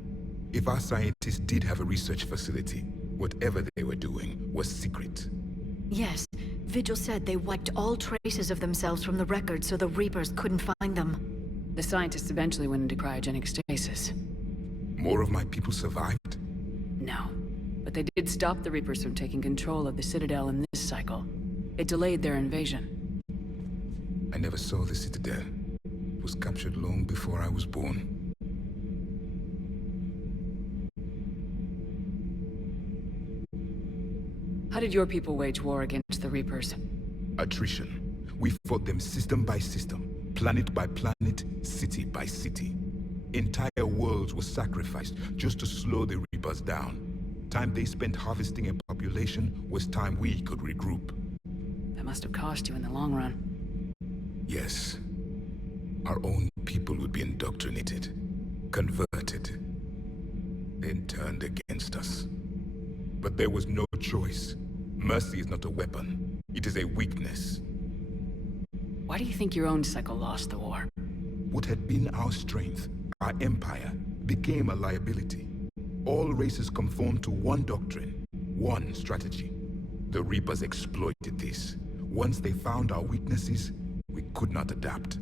If our scientists did have a research facility, whatever they were doing was secret. Yes, Vigil said they wiped all traces of themselves from the record so the Reapers couldn't find them. The scientists eventually went into cryogenic stasis. More of my people survived? No. But they did stop the Reapers from taking control of the Citadel in this cycle. It delayed their invasion. I never saw the Citadel. It was captured long before I was born. How did your people wage war against the Reapers? Attrition. We fought them system by system, planet by planet, city by city. Entire worlds were sacrificed just to slow the Reapers down. Time they spent harvesting a population was time we could regroup. That must have cost you in the long run. Yes. Our own people would be indoctrinated, converted, then turned against us. But there was no choice. Mercy is not a weapon. It is a weakness. Why do you think your own cycle lost the war? What had been our strength, our empire, became a liability. All races conformed to one doctrine, one strategy. The Reapers exploited this. Once they found our weaknesses, We could not adapt.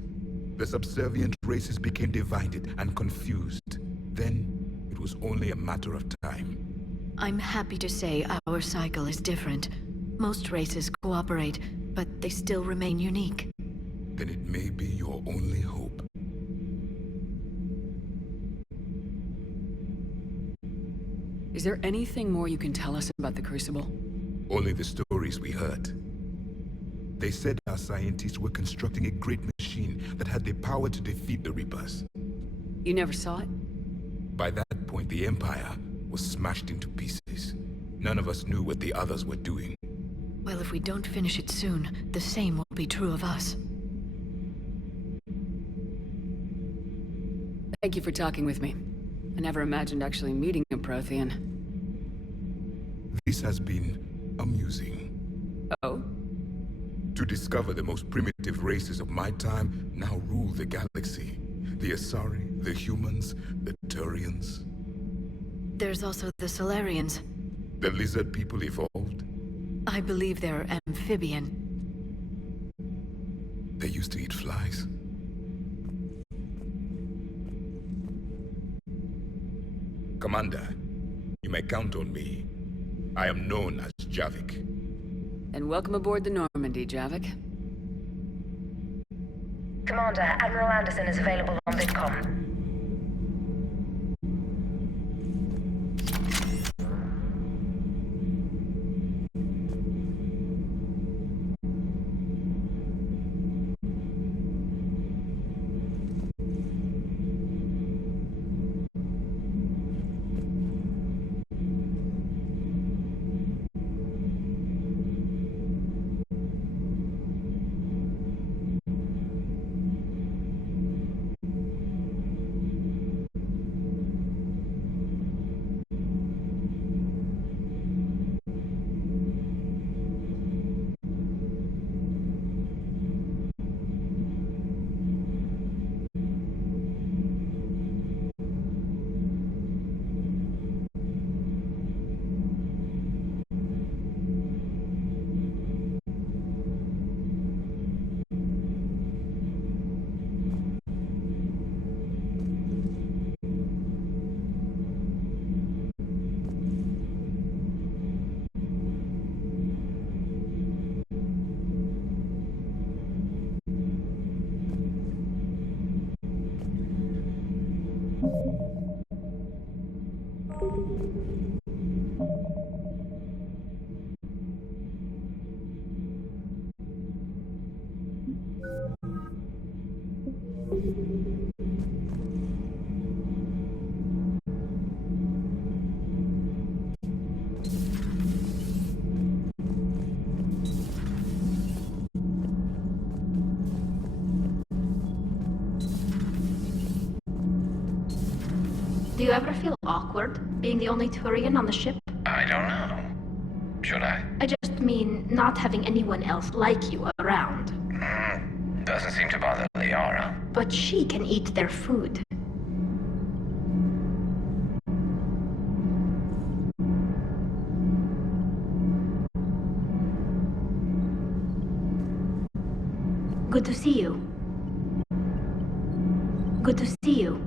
The subservient races became divided and confused. Then, it was only a matter of time. I'm happy to say our cycle is different. Most races cooperate, but they still remain unique. Then it may be your only hope. Is there anything more you can tell us about the Crucible? Only the stories we heard. They said our scientists were constructing a great machine that had the power to defeat the Reapers. You never saw it? By that point, the Empire was smashed into pieces. None of us knew what the others were doing. Well, if we don't finish it soon, the same will be true of us. Thank you for talking with me. I never imagined actually meeting a Prothean. This has been amusing. Oh? To discover the most primitive races of my time now rule the galaxy. The Asari, the humans, the Turians. There's also the Solarians. The lizard people evolved. I believe they're amphibian. They used to eat flies. Commander, you may count on me. I am known as Javik. And welcome aboard the Normandy, Javik. Commander, Admiral Anderson is available on VidCom. Do you ever feel awkward, being the only Turian on the ship? I don't know. Should I? I just mean not having anyone else like you around. Doesn't seem to bother Liara. But she can eat their food. Good to see you. Good to see you.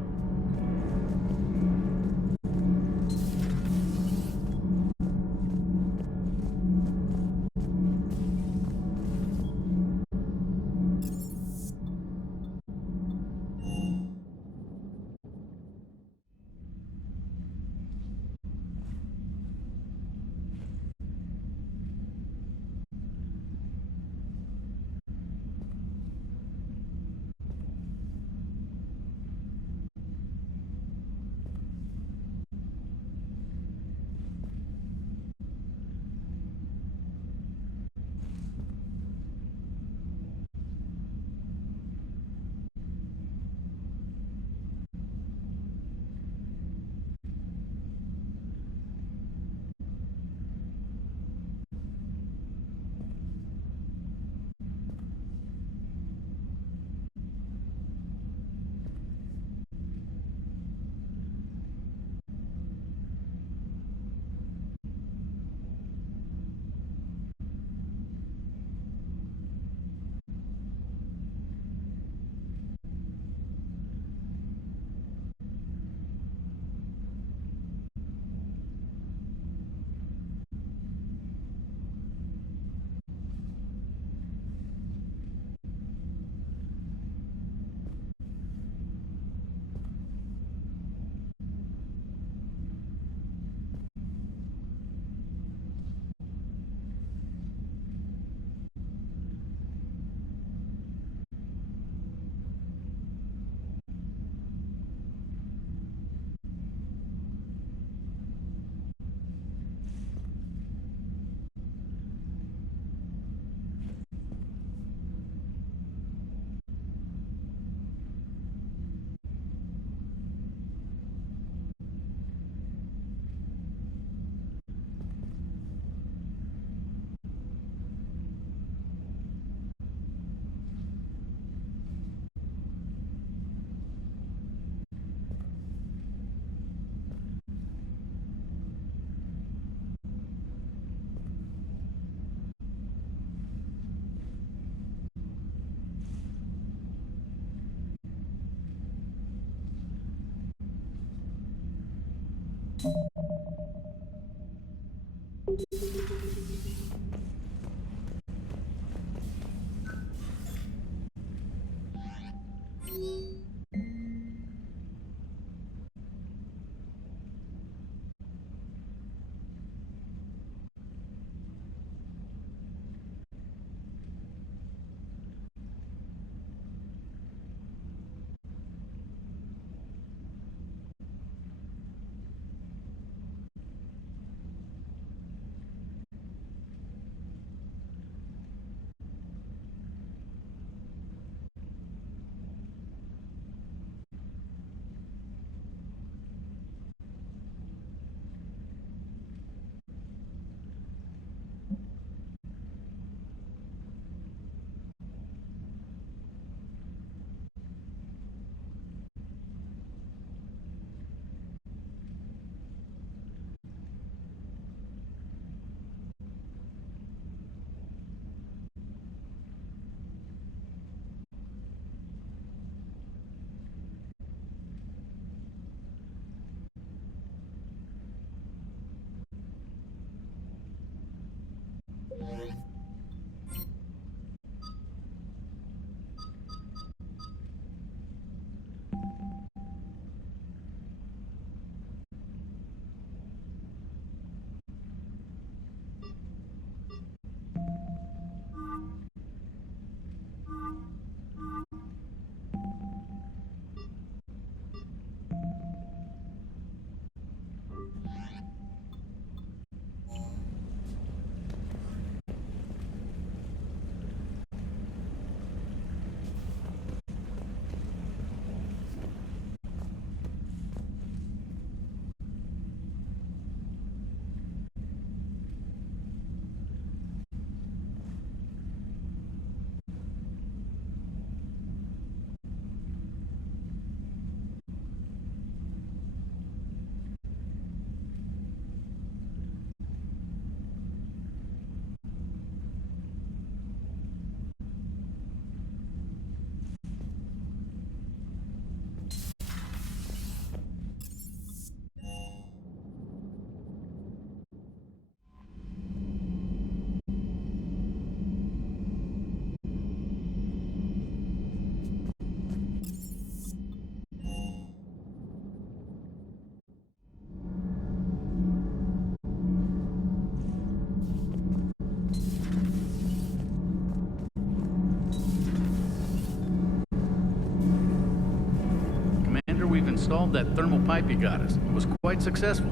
We've installed that thermal pipe you got us. It was quite successful.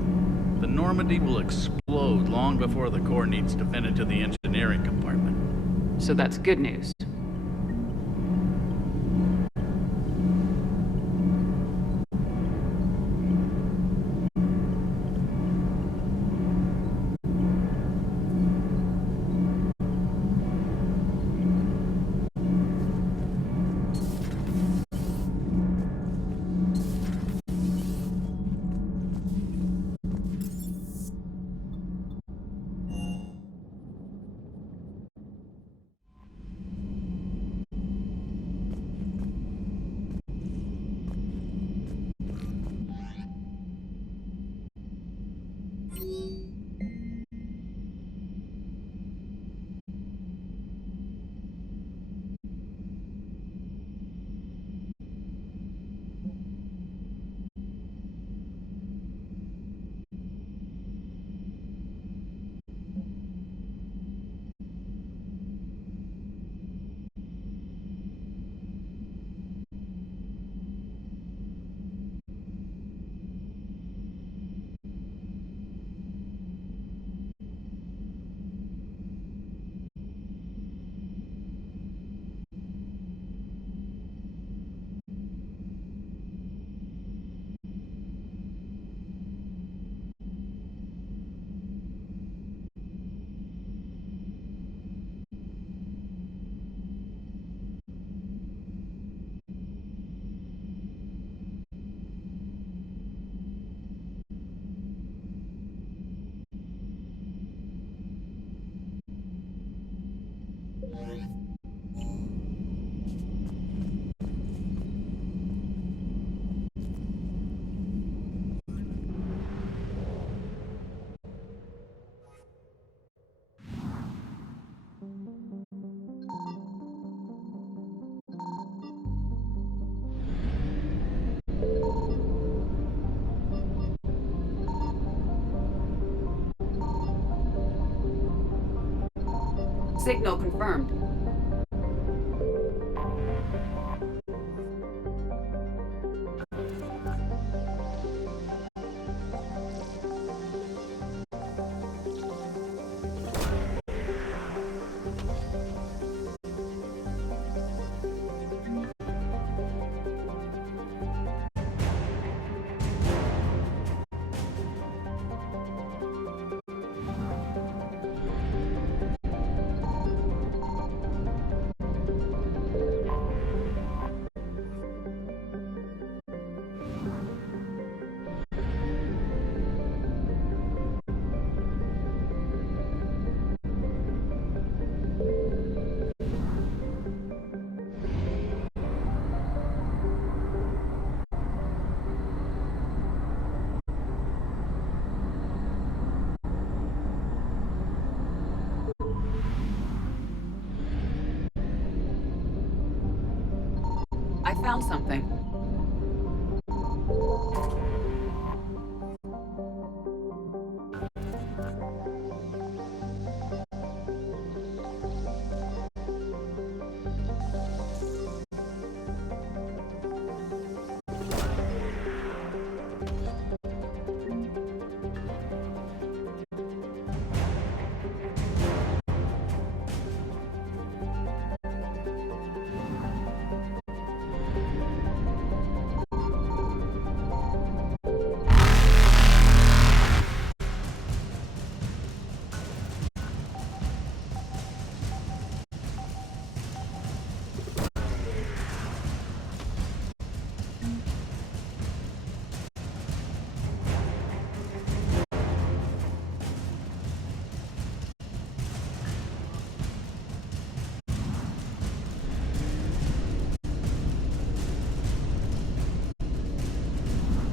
The Normandy will explode long before the core needs to vent into the engineering compartment. So that's good news. Signal confirmed. I found something.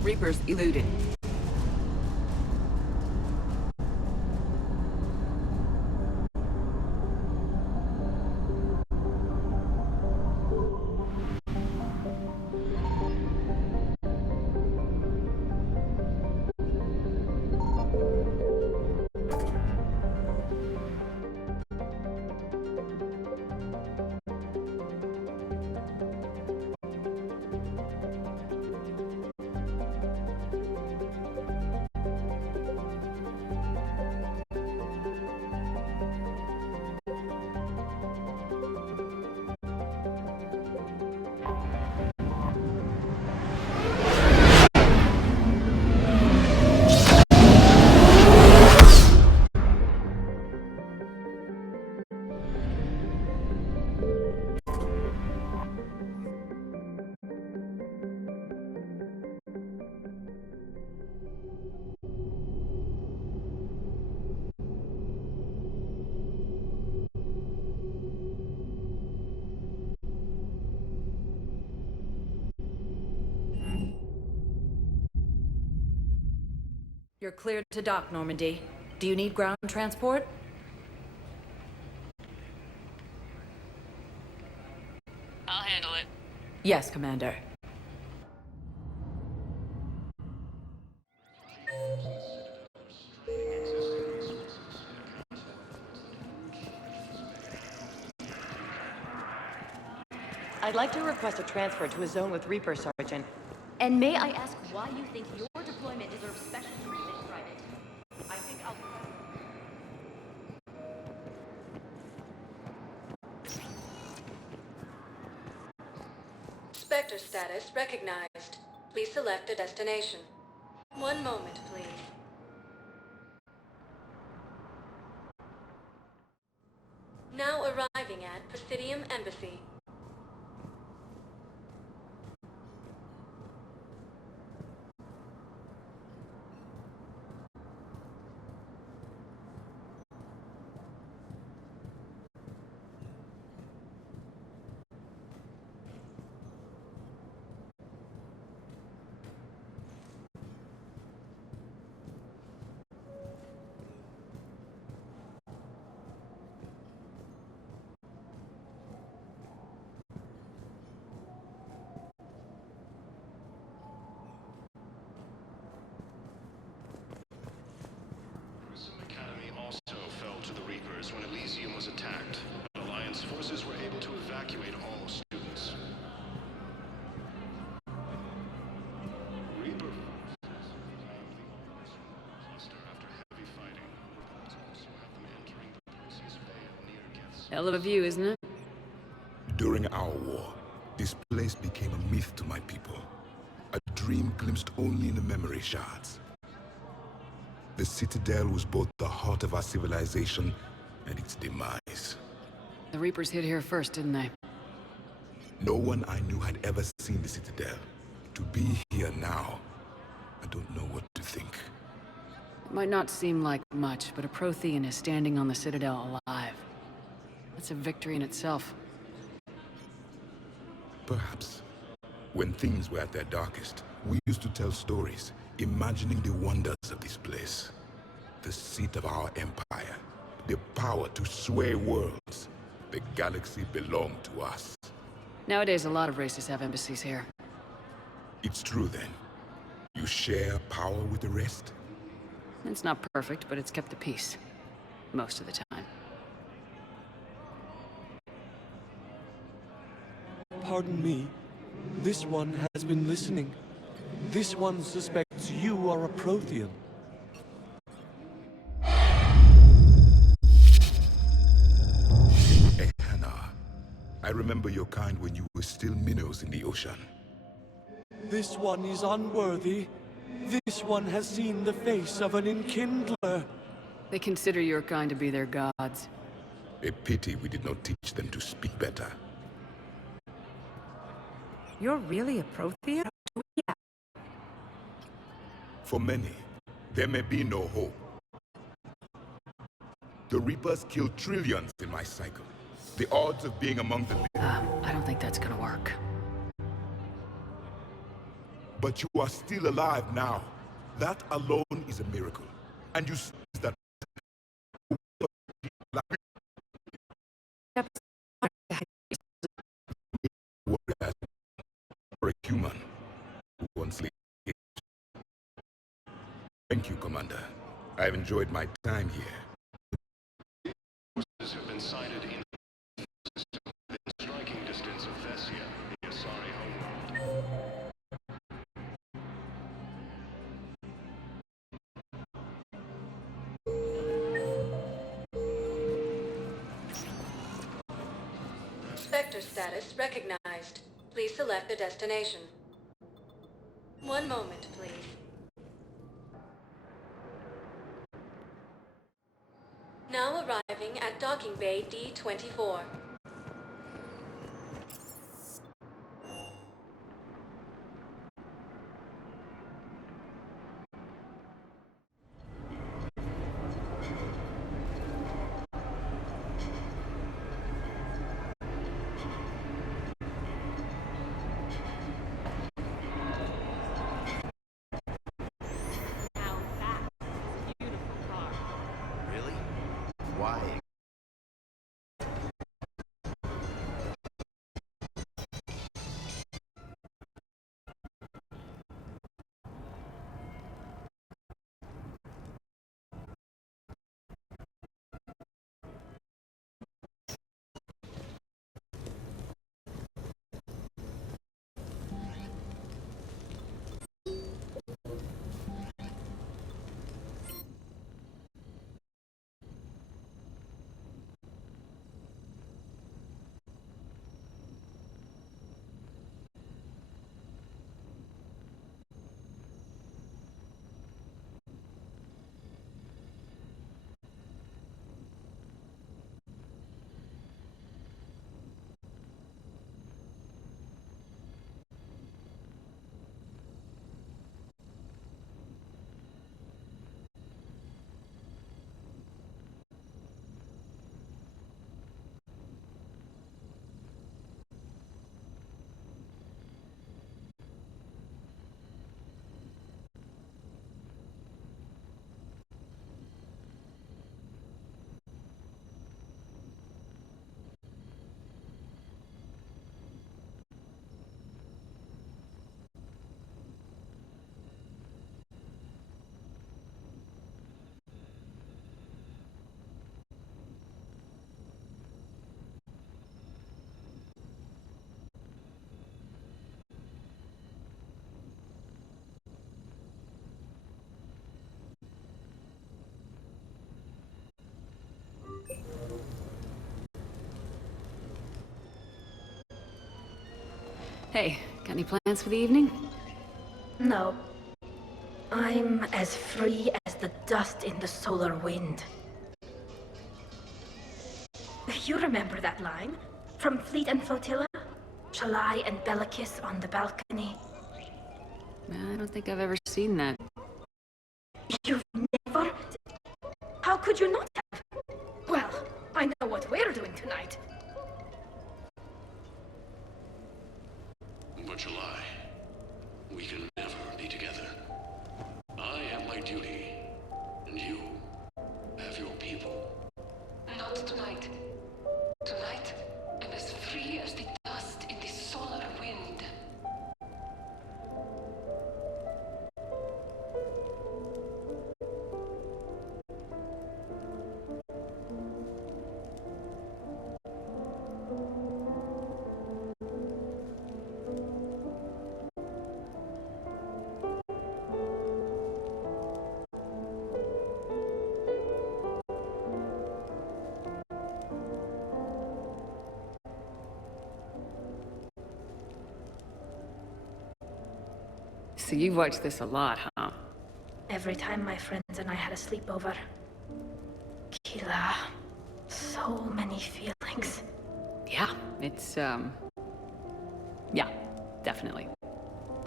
Reapers eluded. You're cleared to dock, Normandy. Do you need ground transport? I'll handle it. Yes, Commander. I'd like to request a transfer to a zone with Reaper, Sergeant. And may I ask why you think your deployment deserves special treatment, Private? I think I'll... Spectre status recognized. Please select a destination. One moment, please. Now arriving at Presidium Embassy. evacuate all students. Reaper forces cluster after heavy fighting. Reports also have them entering the Perseus Vale near Gethsemane. Hell of a view, isn't it? During our war, this place became a myth to my people. A dream glimpsed only in the memory shards. The Citadel was both the heart of our civilization and its demise. The Reapers hit here first, didn't they? No one I knew had ever seen the Citadel. To be here now, I don't know what to think. It might not seem like much, but a Prothean is standing on the Citadel alive. That's a victory in itself. Perhaps. When things were at their darkest, we used to tell stories, imagining the wonders of this place. The seat of our empire, the power to sway worlds. The galaxy belonged to us. Nowadays, a lot of races have embassies here. It's true then. You share power with the rest? It's not perfect, but it's kept the peace. Most of the time. Pardon me. This one has been listening. This one suspects you are a Prothean. Hannah, I remember your kind when you were still minnows in the ocean. This one is unworthy. This one has seen the face of an enkindler. They consider your kind to be their gods. A pity we did not teach them to speak better. You're really a Prothean? For many, there may be no hope. The Reapers killed trillions in my cycle. The odds of being among the I don't think that's gonna work. But you are still alive now. That alone is a miracle. And you see that for a human who once lived. Thank you, Commander. I've enjoyed my time here. Forces have been sighted in the system within striking distance of Thessia, the Asari homeworld. Sector status recognized. Please select a destination. One moment, please. Now arriving at Docking Bay D-24. Really? Why? Hey, got any plans for the evening? No. I'm as free as the dust in the solar wind. You remember that line? From Fleet and Flotilla? Shalai and Bellicus on the balcony. I don't think I've ever seen that. You've never? How could you not have? Well, I know what we're doing tonight. But July, we can never be together. I have my duty, and you have your people. Not tonight. Tonight, I'm as free as the dust in the solar wind. So you've watched this a lot, huh? Every time my friends and I had a sleepover. Kila. So many feelings. Yeah, it's, yeah, definitely.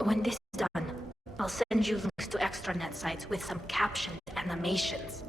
When this is done, I'll send you links to extranet sites with some captioned animations.